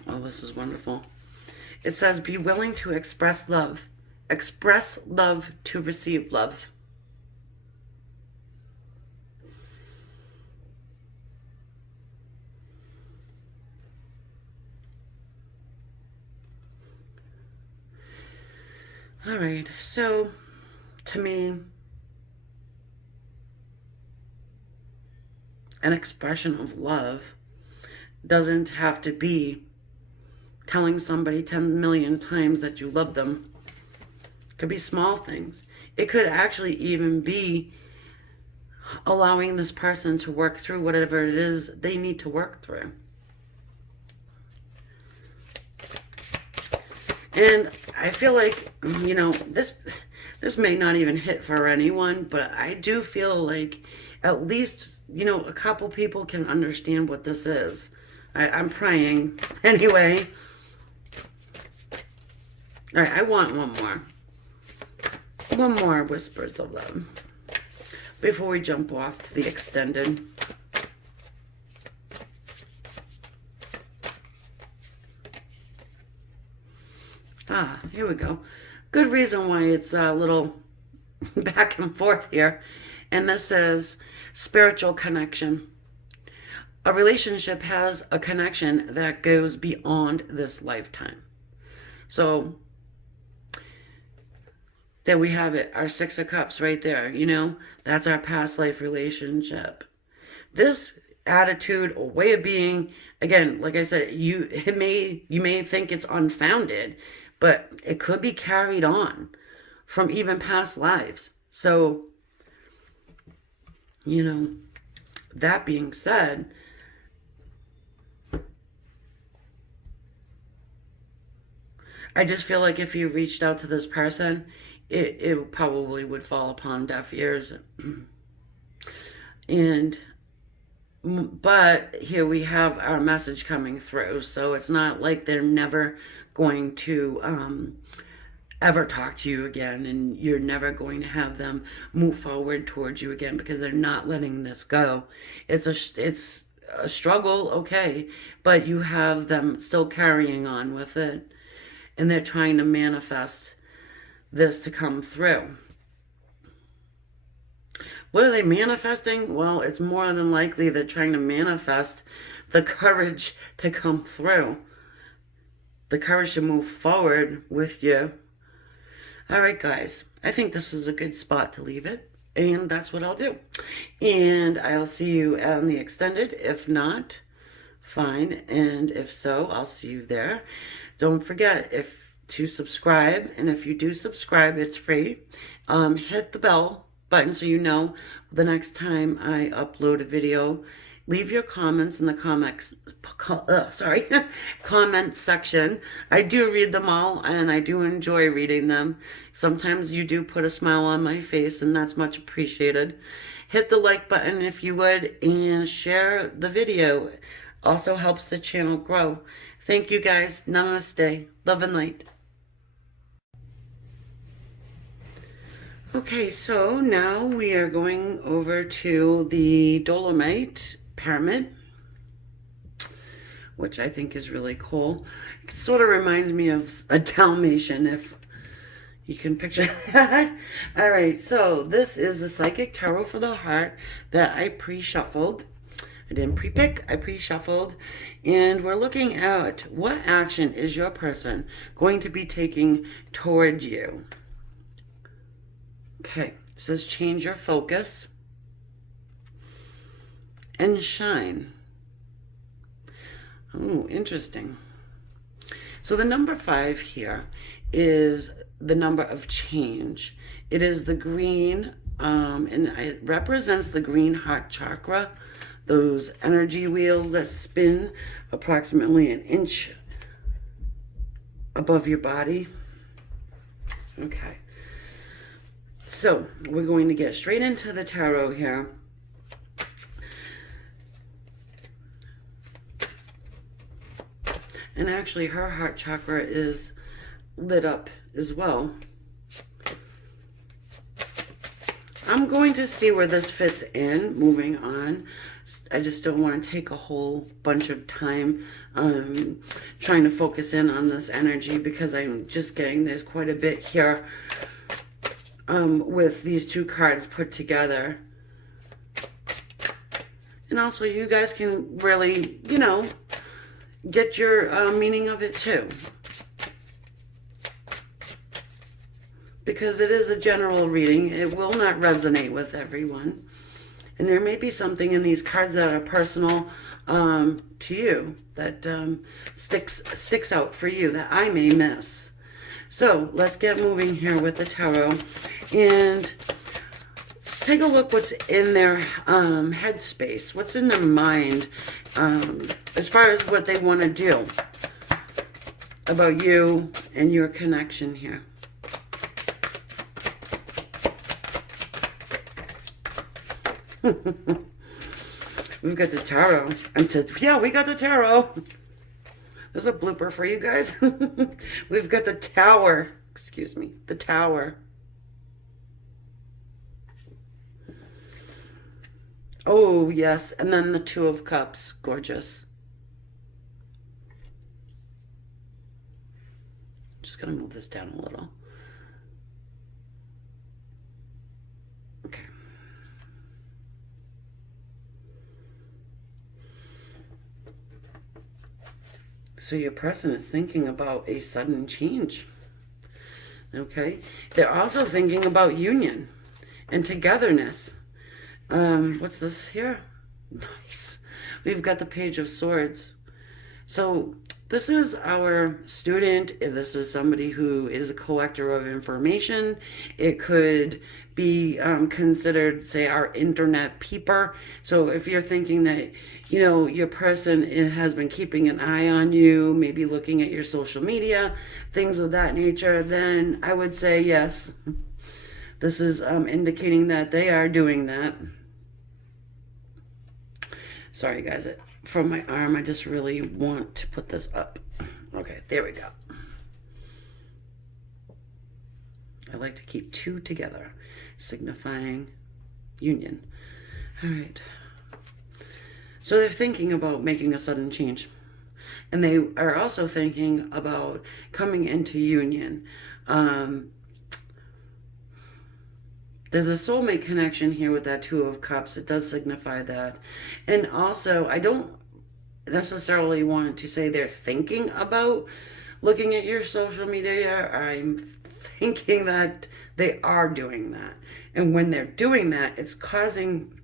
Oh, this is wonderful. It says, be willing to express love. Express love to receive love. All right, so to me, an expression of love doesn't have to be telling somebody 10 million times that you love them. It could be small things. It could actually even be allowing this person to work through whatever it is they need to work through. And I feel like, you know, this may not even hit for anyone, but I do feel like at least, you know, a couple people can understand what this is. I'm praying anyway. All right, I want one more. One more Whispers of Love before we jump off to the extended. Ah, here we go. Good reason why it's a little back and forth here. And this is spiritual connection. A relationship has a connection that goes beyond this lifetime. So there we have it, our 6 of Cups right there, you know, that's our past life relationship. This attitude or way of being, again, like I said, you may think it's unfounded, but it could be carried on from even past lives. So, you know, that being said, I just feel like if you reached out to this person, it probably would fall upon deaf ears. And But here we have our message coming through. So it's not like they're never going to ever talk to you again, and you're never going to have them move forward towards you again, because they're not letting this go. It's a struggle, okay, but you have them still carrying on with it, and they're trying to manifest this to come through. What are they manifesting? Well, it's more than likely they're trying to manifest the courage to come through, the courage to move forward with you. All right, guys, I think this is a good spot to leave it, and that's what I'll do. And I'll see you on the extended. If not, fine, and if so, I'll see you there. Don't forget to subscribe, and if you do subscribe, it's free. Hit the bell button so you know the next time I upload a video. Leave your comments in the comment section. I do read them all, and I do enjoy reading them. Sometimes you do put a smile on my face, and that's much appreciated. Hit the like button if you would, and share the video. Also helps the channel grow. Thank you, guys. Namaste. Love and light. Okay, so now we are going over to the Dolomite pyramid, which I think is really cool. It sort of reminds me of a Dalmatian, if you can picture that. All right, so this is the Psychic Tarot for the Heart that I pre-shuffled. I didn't pre-pick, I pre-shuffled. And we're looking at what action is your person going to be taking towards you. Okay, it says change your focus and shine. Oh, interesting. So the number 5 here is the number of change. It is the green, and it represents the green heart chakra, those energy wheels that spin approximately an inch above your body. Okay. So we're going to get straight into the tarot here. And actually her heart chakra is lit up as well. I'm going to see where this fits in moving on. I just don't want to take a whole bunch of time trying to focus in on this energy, because I'm just getting there's quite a bit here with these two cards put together. And also you guys can really, get your meaning of it too. Because it is a general reading. It will not resonate with everyone. And there may be something in these cards that are personal to you, that sticks out for you, that I may miss. So let's get moving here with the tarot. And let's take a look what's in their headspace. What's in their mind as far as what they want to do about you and your connection here. We've got the tarot. Yeah, we got the tarot. There's a blooper for you guys. We've got the tower. Excuse me. The tower. Oh, yes. And then the Two of Cups. Gorgeous. Just going to move this down a little. Okay. So your person is thinking about a sudden change. Okay. They're also thinking about union and togetherness. What's this here? Nice. We've got the Page of Swords. So this is our student. This is somebody who is a collector of information. It could be considered, say, our internet peeper. So if you're thinking that, your person has been keeping an eye on you, maybe looking at your social media, things of that nature, then I would say yes. This is indicating that they are doing that. Sorry, guys. From my arm, I just really want to put this up. Okay, there we go. I like to keep two together, signifying union. All right. So they're thinking about making a sudden change. And they are also thinking about coming into union. There's a soulmate connection here with that Two of Cups. It does signify that. And also, I don't necessarily want to say they're thinking about looking at your social media. I'm thinking that they are doing that. And when they're doing that, it's causing...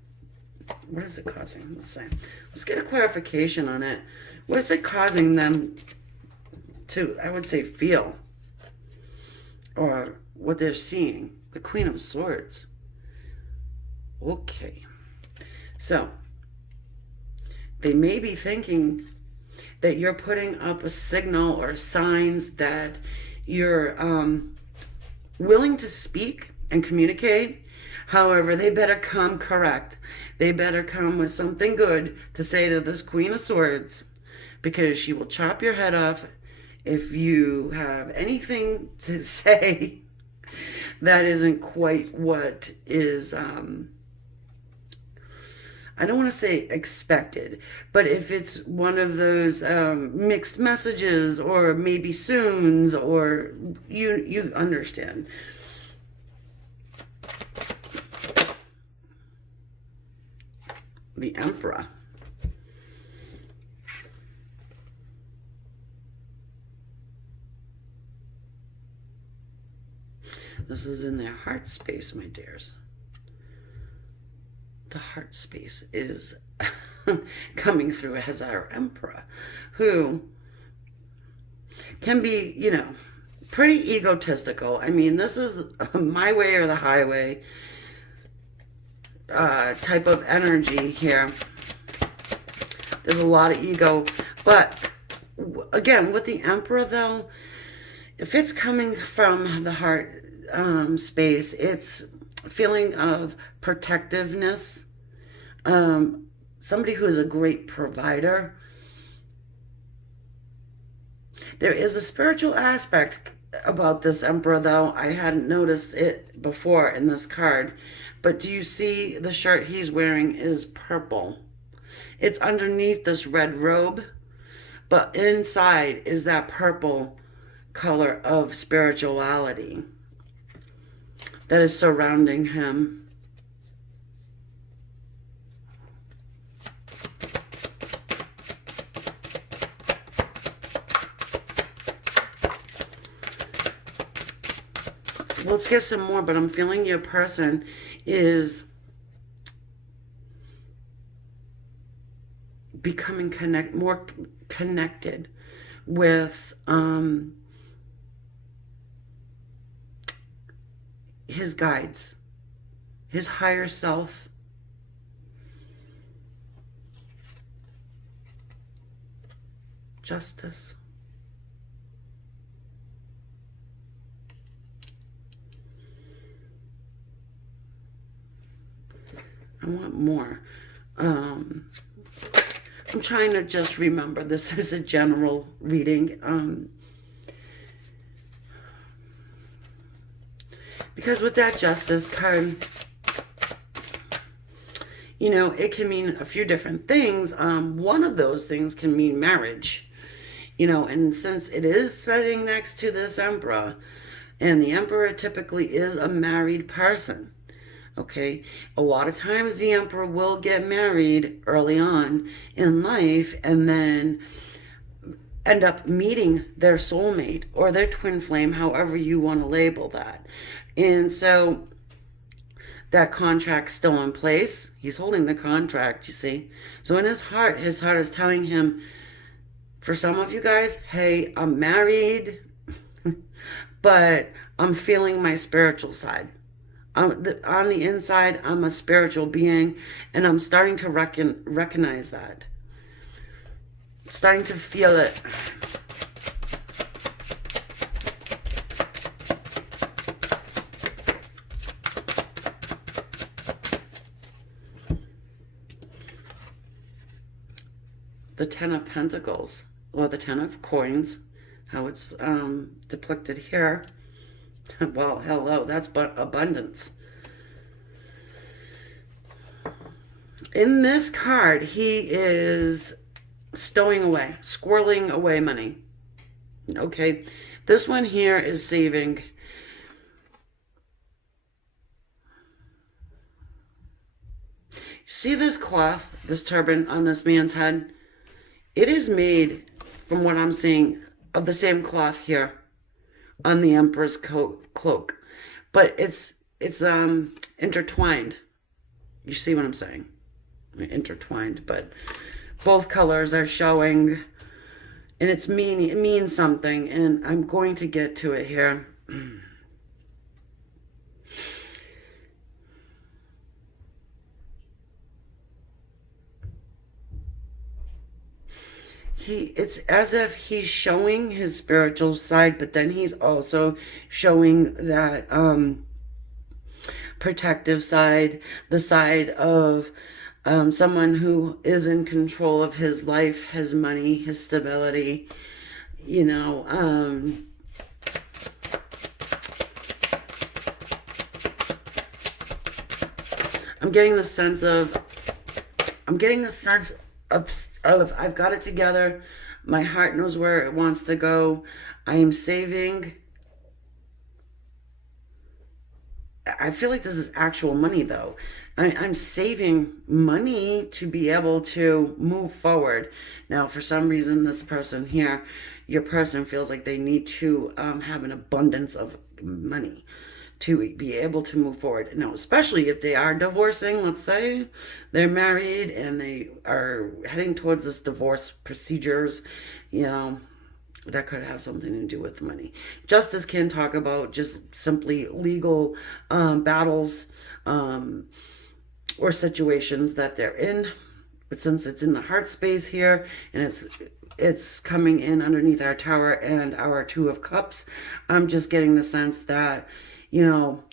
What is it causing? Let's see. Let's get a clarification on it. What is it causing them to, I would say, feel? Or what they're seeing? The Queen of Swords. Okay. So, they may be thinking that you're putting up a signal or signs that you're willing to speak and communicate. However, they better come correct. They better come with something good to say to this Queen of Swords, because she will chop your head off if you have anything to say that isn't quite what is, I don't want to say expected, but if it's one of those mixed messages or maybe soons, or you understand. The Emperor. This is in their heart space, my dears. The heart space is coming through as our Emperor, who can be, you know, pretty egotistical. I mean, this is my way or the highway type of energy here. There's a lot of ego, but again, with the Emperor though, if it's coming from the heart space, it's a feeling of protectiveness, somebody who is a great provider. There is a spiritual aspect about this Emperor though. I hadn't noticed it before in this card. But do you see the shirt he's wearing is purple? It's underneath this red robe, but inside is that purple color of spirituality that is surrounding him. Let's get some more, but I'm feeling your person is becoming more connected with his guides, his higher self. Justice. I want more. I'm trying to just remember this is a general reading. Because with that Justice card, you know, it can mean a few different things. One of those things can mean marriage. You know, and since it is sitting next to this Emperor, and the Emperor typically is a married person. Okay, a lot of times the Emperor will get married early on in life and then end up meeting their soulmate or their twin flame, however you want to label that. And so that contract's still in place. He's holding the contract, you see. So in his heart is telling him, for some of you guys, hey, I'm married, but I'm feeling my spiritual side. On the inside, I'm a spiritual being, and I'm starting to recognize that. Starting to feel it. the Ten of Pentacles, or the Ten of Coins, how it's depicted here. Well, hello, that's but abundance. In this card, he is stowing away, squirreling away money. Okay, this one here is saving. See this cloth, this turban on this man's head? It is made, from what I'm seeing, of the same cloth here on the Emperor's cloak. But it's intertwined. You see what I'm saying? Intertwined, but both colors are showing, and it means something, and I'm going to get to it here. It's as if he's showing his spiritual side, but then he's also showing that protective side, the side of someone who is in control of his life, his money, his stability, you know. I'm getting the sense of I've got it together. My heart knows where it wants to go. I am saving. I feel like this is actual money, though. I'm saving money to be able to move forward. Now, for some reason, this person here, your person feels like they need to have an abundance of money to be able to move forward. Now, especially if they are divorcing, let's say they're married and they are heading towards this divorce procedures, you know, that could have something to do with money. Justice can talk about just simply legal battles or situations that they're in. But since it's in the heart space here and it's coming in underneath our Tower and our Two of Cups, I'm just getting the sense that, you know,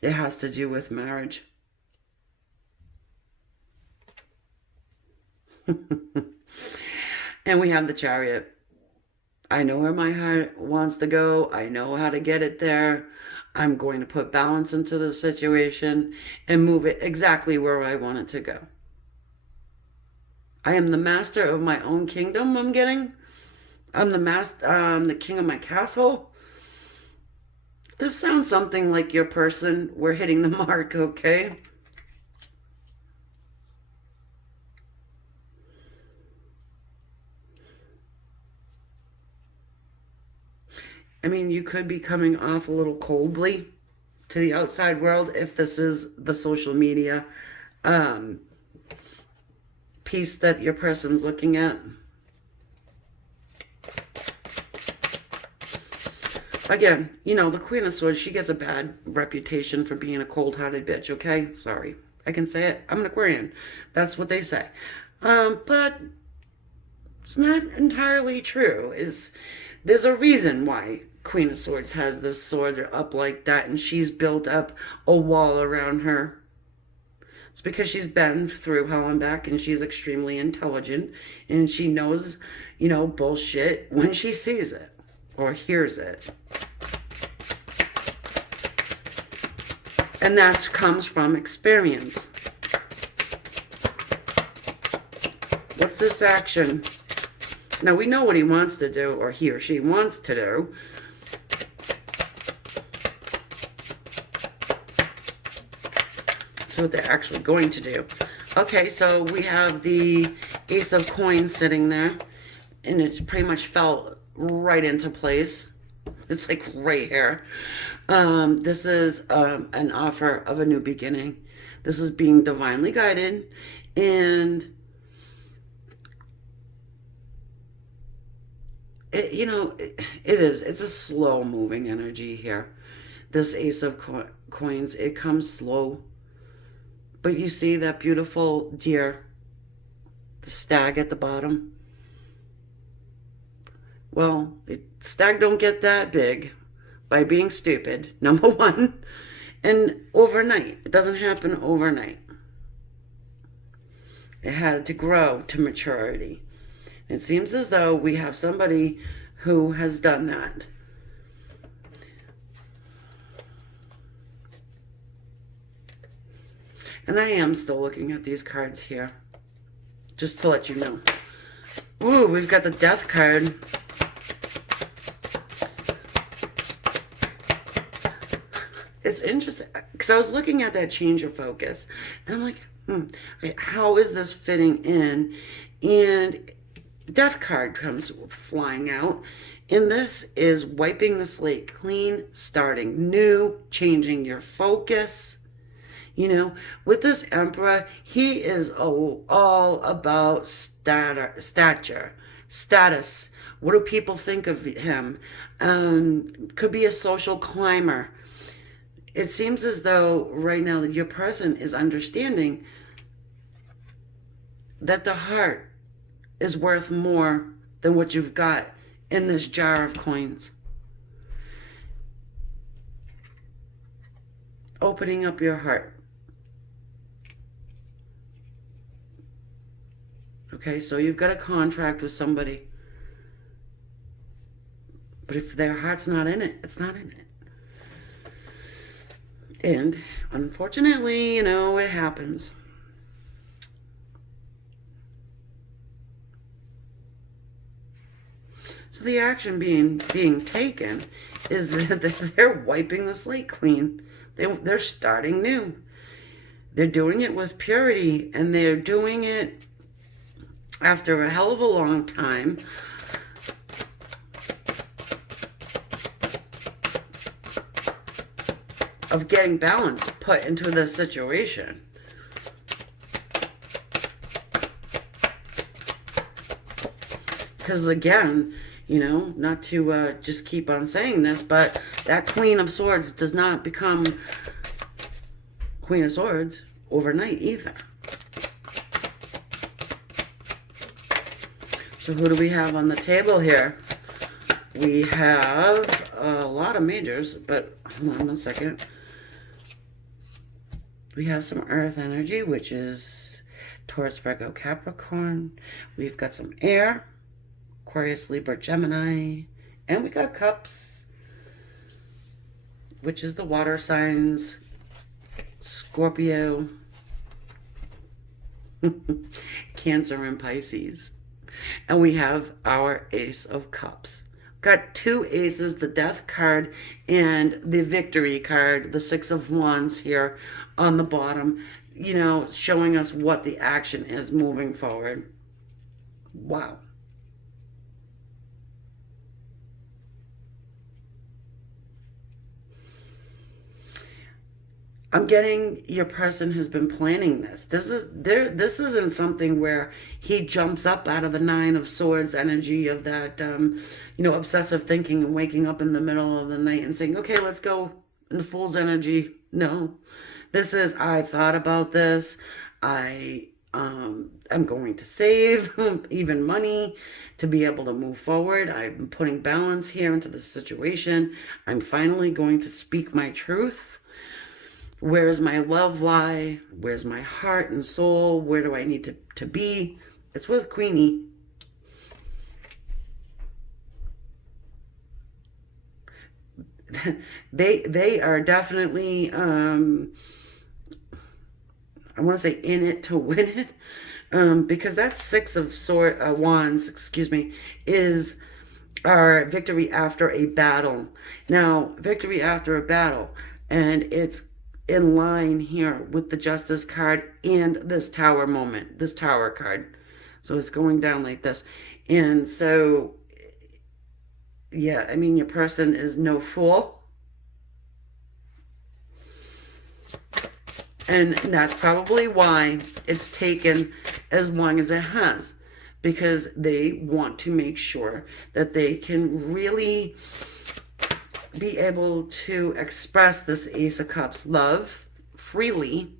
it has to do with marriage. And we have the Chariot. I know where my heart wants to go. I know how to get it there. I'm going to put balance into the situation and move it exactly where I want it to go. I am the master of my own kingdom, I'm getting. I'm the king of my castle. This sounds something like your person. We're hitting the mark, okay? I mean, you could be coming off a little coldly to the outside world if this is the social media piece that your person's looking at. Again, you know, the Queen of Swords, she gets a bad reputation for being a cold-hearted bitch, okay? Sorry. I can say it. I'm an Aquarian. That's what they say. But it's not entirely true. There's a reason why Queen of Swords has this sword up like that, and she's built up a wall around her. It's because she's been through hell and back, and she's extremely intelligent, and she knows, you know, bullshit when she sees it or hears it. And that comes from experience. What's this action? Now, we know what he wants to do, or he or she wants to do. So what they're actually going to do. Okay, so we have the Ace of Coins sitting there, and it's pretty much fell right into place. It's like right here. This is an offer of a new beginning. This is being divinely guided, and it's a slow moving energy here. This Ace of Coins, it comes slow. But you see that beautiful deer, the stag at the bottom? Well, stag don't get that big by being stupid, number one. And overnight. It doesn't happen overnight. It had to grow to maturity. It seems as though we have somebody who has done that. And I am still looking at these cards here, just to let you know. Ooh, we've got the Death card. It's interesting, because I was looking at that change of focus, and I'm like, how is this fitting in? And Death card comes flying out, and this is wiping the slate clean, starting new, changing your focus. You know, with this Emperor, he is all about stature, status. What do people think of him? Could be a social climber. It seems as though right now that your person is understanding that the heart is worth more than what you've got in this jar of coins. Opening up your heart. Okay, so you've got a contract with somebody. But if their heart's not in it, it's not in it. And unfortunately, you know, it happens. So the action being taken is that they're wiping the slate clean. They're starting new. They're doing it with purity, and they're doing it after a hell of a long time. Of getting balance put into this situation. Because again, you know, not to just keep on saying this, but that Queen of Swords does not become Queen of Swords overnight either. So who do we have on the table here? We have a lot of majors, but hold on a second. We have some earth energy, which is Taurus, Virgo, Capricorn. We've got some air, Aquarius, Libra, Gemini. And we got cups, which is the water signs, Scorpio, Cancer, and Pisces. And we have our Ace of Cups. Got two aces, the Death card and the Victory card, the Six of Wands here on the bottom, you know, showing us what the action is moving forward. Wow. I'm getting your person has been planning this. This isn't something where he jumps up out of the Nine of Swords energy of that, you know, obsessive thinking and waking up in the middle of the night and saying, okay, let's go in the Fool's energy. No, this is, I've thought about this. I'm going to save even money to be able to move forward. I'm putting balance here into the situation. I'm finally going to speak my truth. Where's my love lie? Where's my heart and soul? Where do I need to be? It's with Queenie. They are definitely, I want to say in it to win it. Because that Six of Wands, excuse me, is our victory after a battle. Now, victory after a battle. And it's in line here with the Justice card and this Tower moment, this Tower card. So it's going down like this. And so, yeah, I mean, your person is no fool. And that's probably why it's taken as long as it has. Because they want to make sure that they can really be able to express this Ace of Cups love freely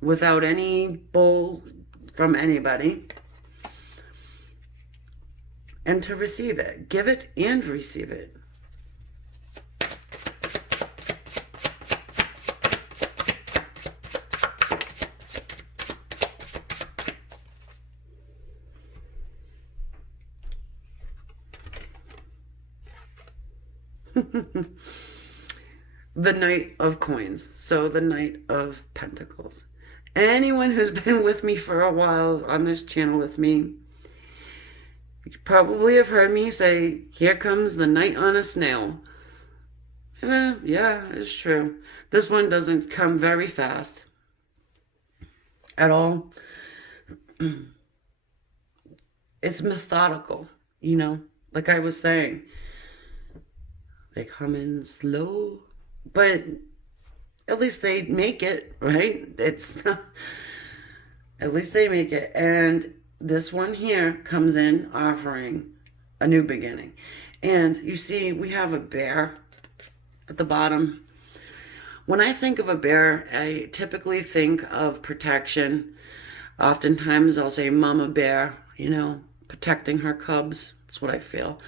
without any bull from anybody, and to receive it, give it and receive it. The Knight of Coins. So the Knight of Pentacles. Anyone who's been with me for a while on this channel with me, you probably have heard me say, here comes the knight on a snail. And yeah, it's true. This one doesn't come very fast at all. It's methodical, you know, like I was saying. They come in slow, but at least they make it, right? It's at least they make it. And this one here comes in offering a new beginning. And you see, we have a bear at the bottom. When I think of a bear, I typically think of protection. Oftentimes I'll say mama bear, you know, protecting her cubs. That's what I feel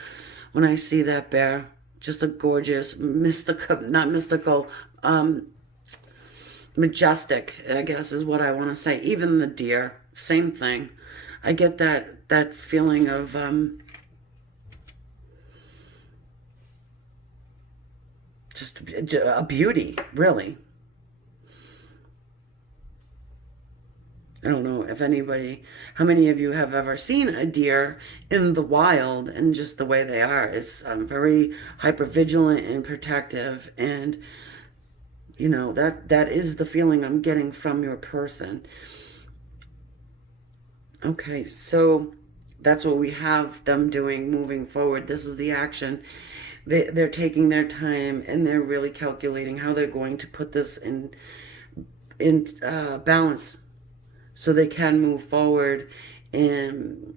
when I see that bear. Just a gorgeous, mystical, majestic, I guess is what I want to say. Even the deer, same thing. I get that feeling of just a beauty, really. I don't know if how many of you have ever seen a deer in the wild, and just the way they are. It's very hypervigilant and protective, and you know, that is the feeling I'm getting from your person. Okay, so that's what we have them doing moving forward. This is the action. They're taking their time, and they're really calculating how they're going to put this in balance, so they can move forward and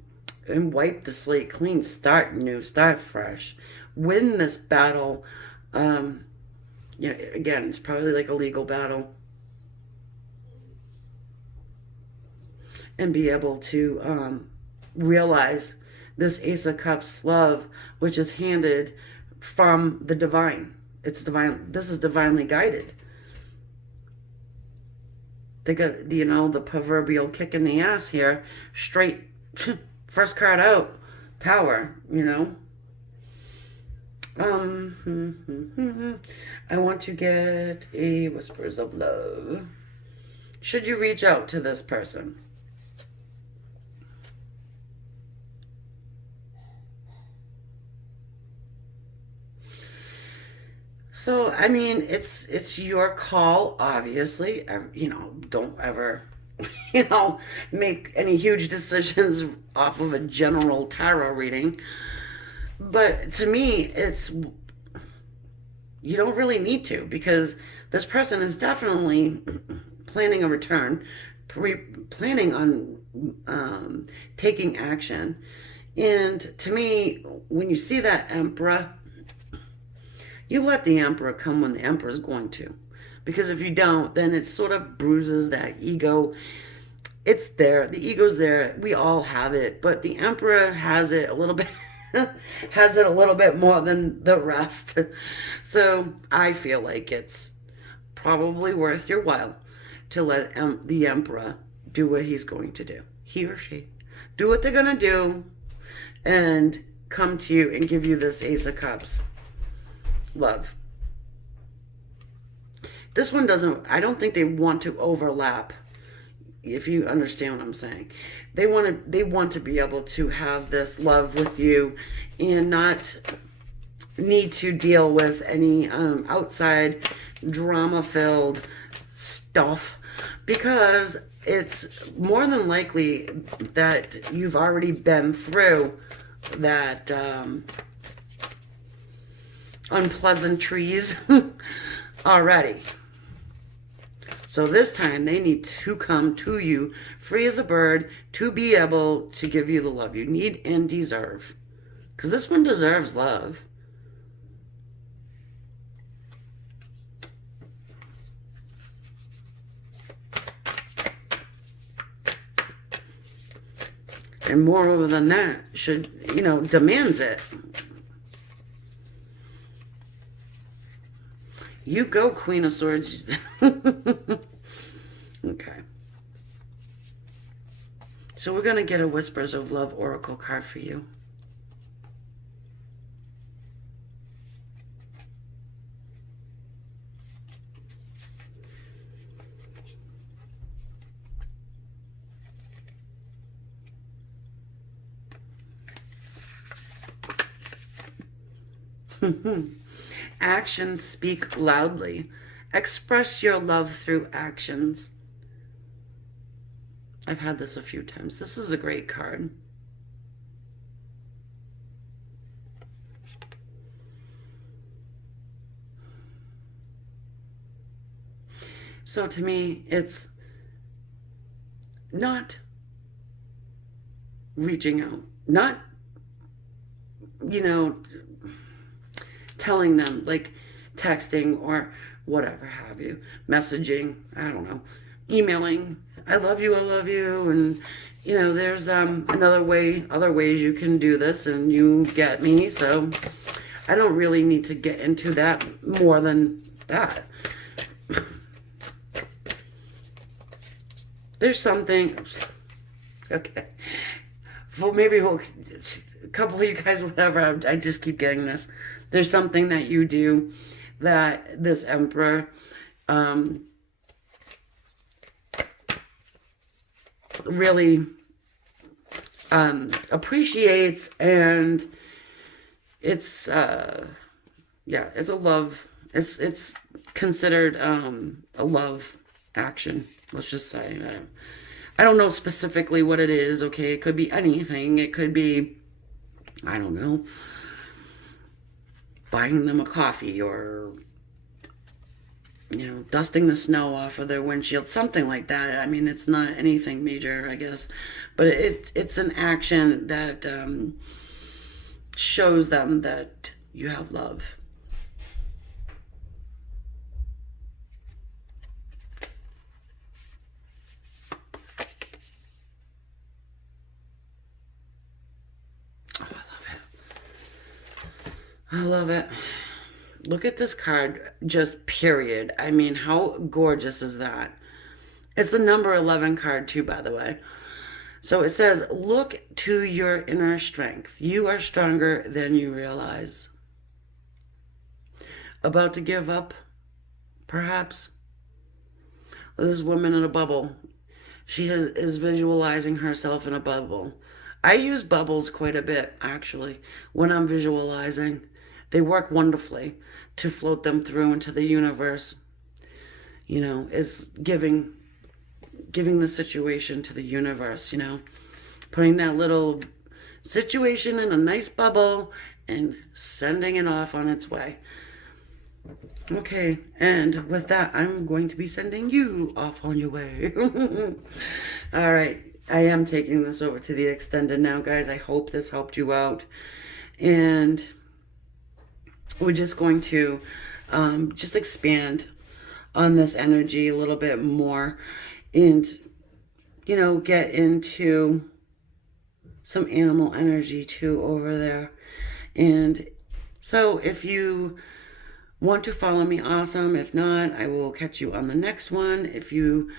wipe the slate clean, start new, start fresh, win this battle. Yeah, again, it's probably like a legal battle, and be able to realize this Ace of Cups love, which is handed from the divine. It's divine. This is divinely guided. They got, you know, the proverbial kick in the ass here. Straight, first card out, Tower, you know. I want to get a Whispers of Love. Should you reach out to this person? So, I mean, it's your call, obviously. You know, don't ever, you know, make any huge decisions off of a general tarot reading. But to me, you don't really need to, because this person is definitely planning a return, planning on taking action. And to me, when you see that Emperor, you let the Emperor come when the Emperor is going to. Because if you don't, then it sort of bruises that ego. It's there. The ego's there. We all have it. But the Emperor has it a little bit, has it a little bit more than the rest. So I feel like it's probably worth your while to let the Emperor do what he's going to do. He or she. Do what they're going to do. And come to you and give you this Ace of Cups. Love. This one doesn't, I don't think they want to overlap, if you understand what I'm saying. They want to be able to have this love with you and not need to deal with any outside drama-filled stuff, because it's more than likely that you've already been through that unpleasantries already. So this time they need to come to you free as a bird to be able to give you the love you need and deserve. Because this one deserves love. And moreover than that, should, you know, demands it. You go, Queen of Swords. Okay. So we're going to get a Whispers of Love Oracle card for you. Actions speak loudly. Express your love through actions. I've had this a few times. This is a great card. So to me, it's not reaching out, not, telling them, like texting or whatever have you, messaging, I don't know, emailing, I love you, and there's other ways you can do this, and you get me. So I don't really need to get into that more than that. There's something, okay, well, maybe a couple of you guys, whatever, I just keep getting this. There's something that you do that this Emperor really appreciates, and it's it's a love, it's considered a love action, let's just say. I don't know specifically what it is, okay? It could be anything. It could be, I don't know, buying them a coffee, or dusting the snow off of their windshield, something like that. I mean, it's not anything major, I guess, but it's an action that shows them that you have love. I love it. Look at this card, just period. I mean, how gorgeous is that? It's the number 11 card too, by the way. So it says, look to your inner strength. You are stronger than you realize. About to give up, perhaps? This woman in a bubble. She is visualizing herself in a bubble. I use bubbles quite a bit, actually, when I'm visualizing. They work wonderfully to float them through into the universe. Is giving the situation to the universe, putting that little situation in a nice bubble and sending it off on its way. Okay, and with that, I'm going to be sending you off on your way. All right, I am taking this over to the extended now, guys. I hope this helped you out. And we're just going to just expand on this energy a little bit more, and get into some animal energy too over there. And so if you want to follow me, awesome. If not, I will catch you on the next one. If you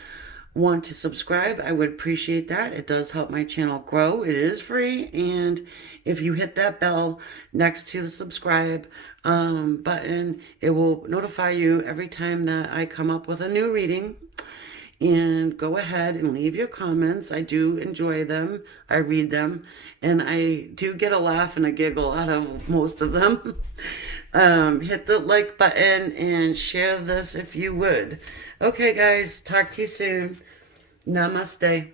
want to subscribe, I would appreciate that. It does help my channel grow. It is free, and if you hit that bell next to the subscribe button, it will notify you every time that I come up with a new reading. And go ahead and leave your comments. I do enjoy them. I read them, and I do get a laugh and a giggle out of most of them. Hit the like button and share this if you would. Okay, guys, talk to you soon. Namaste.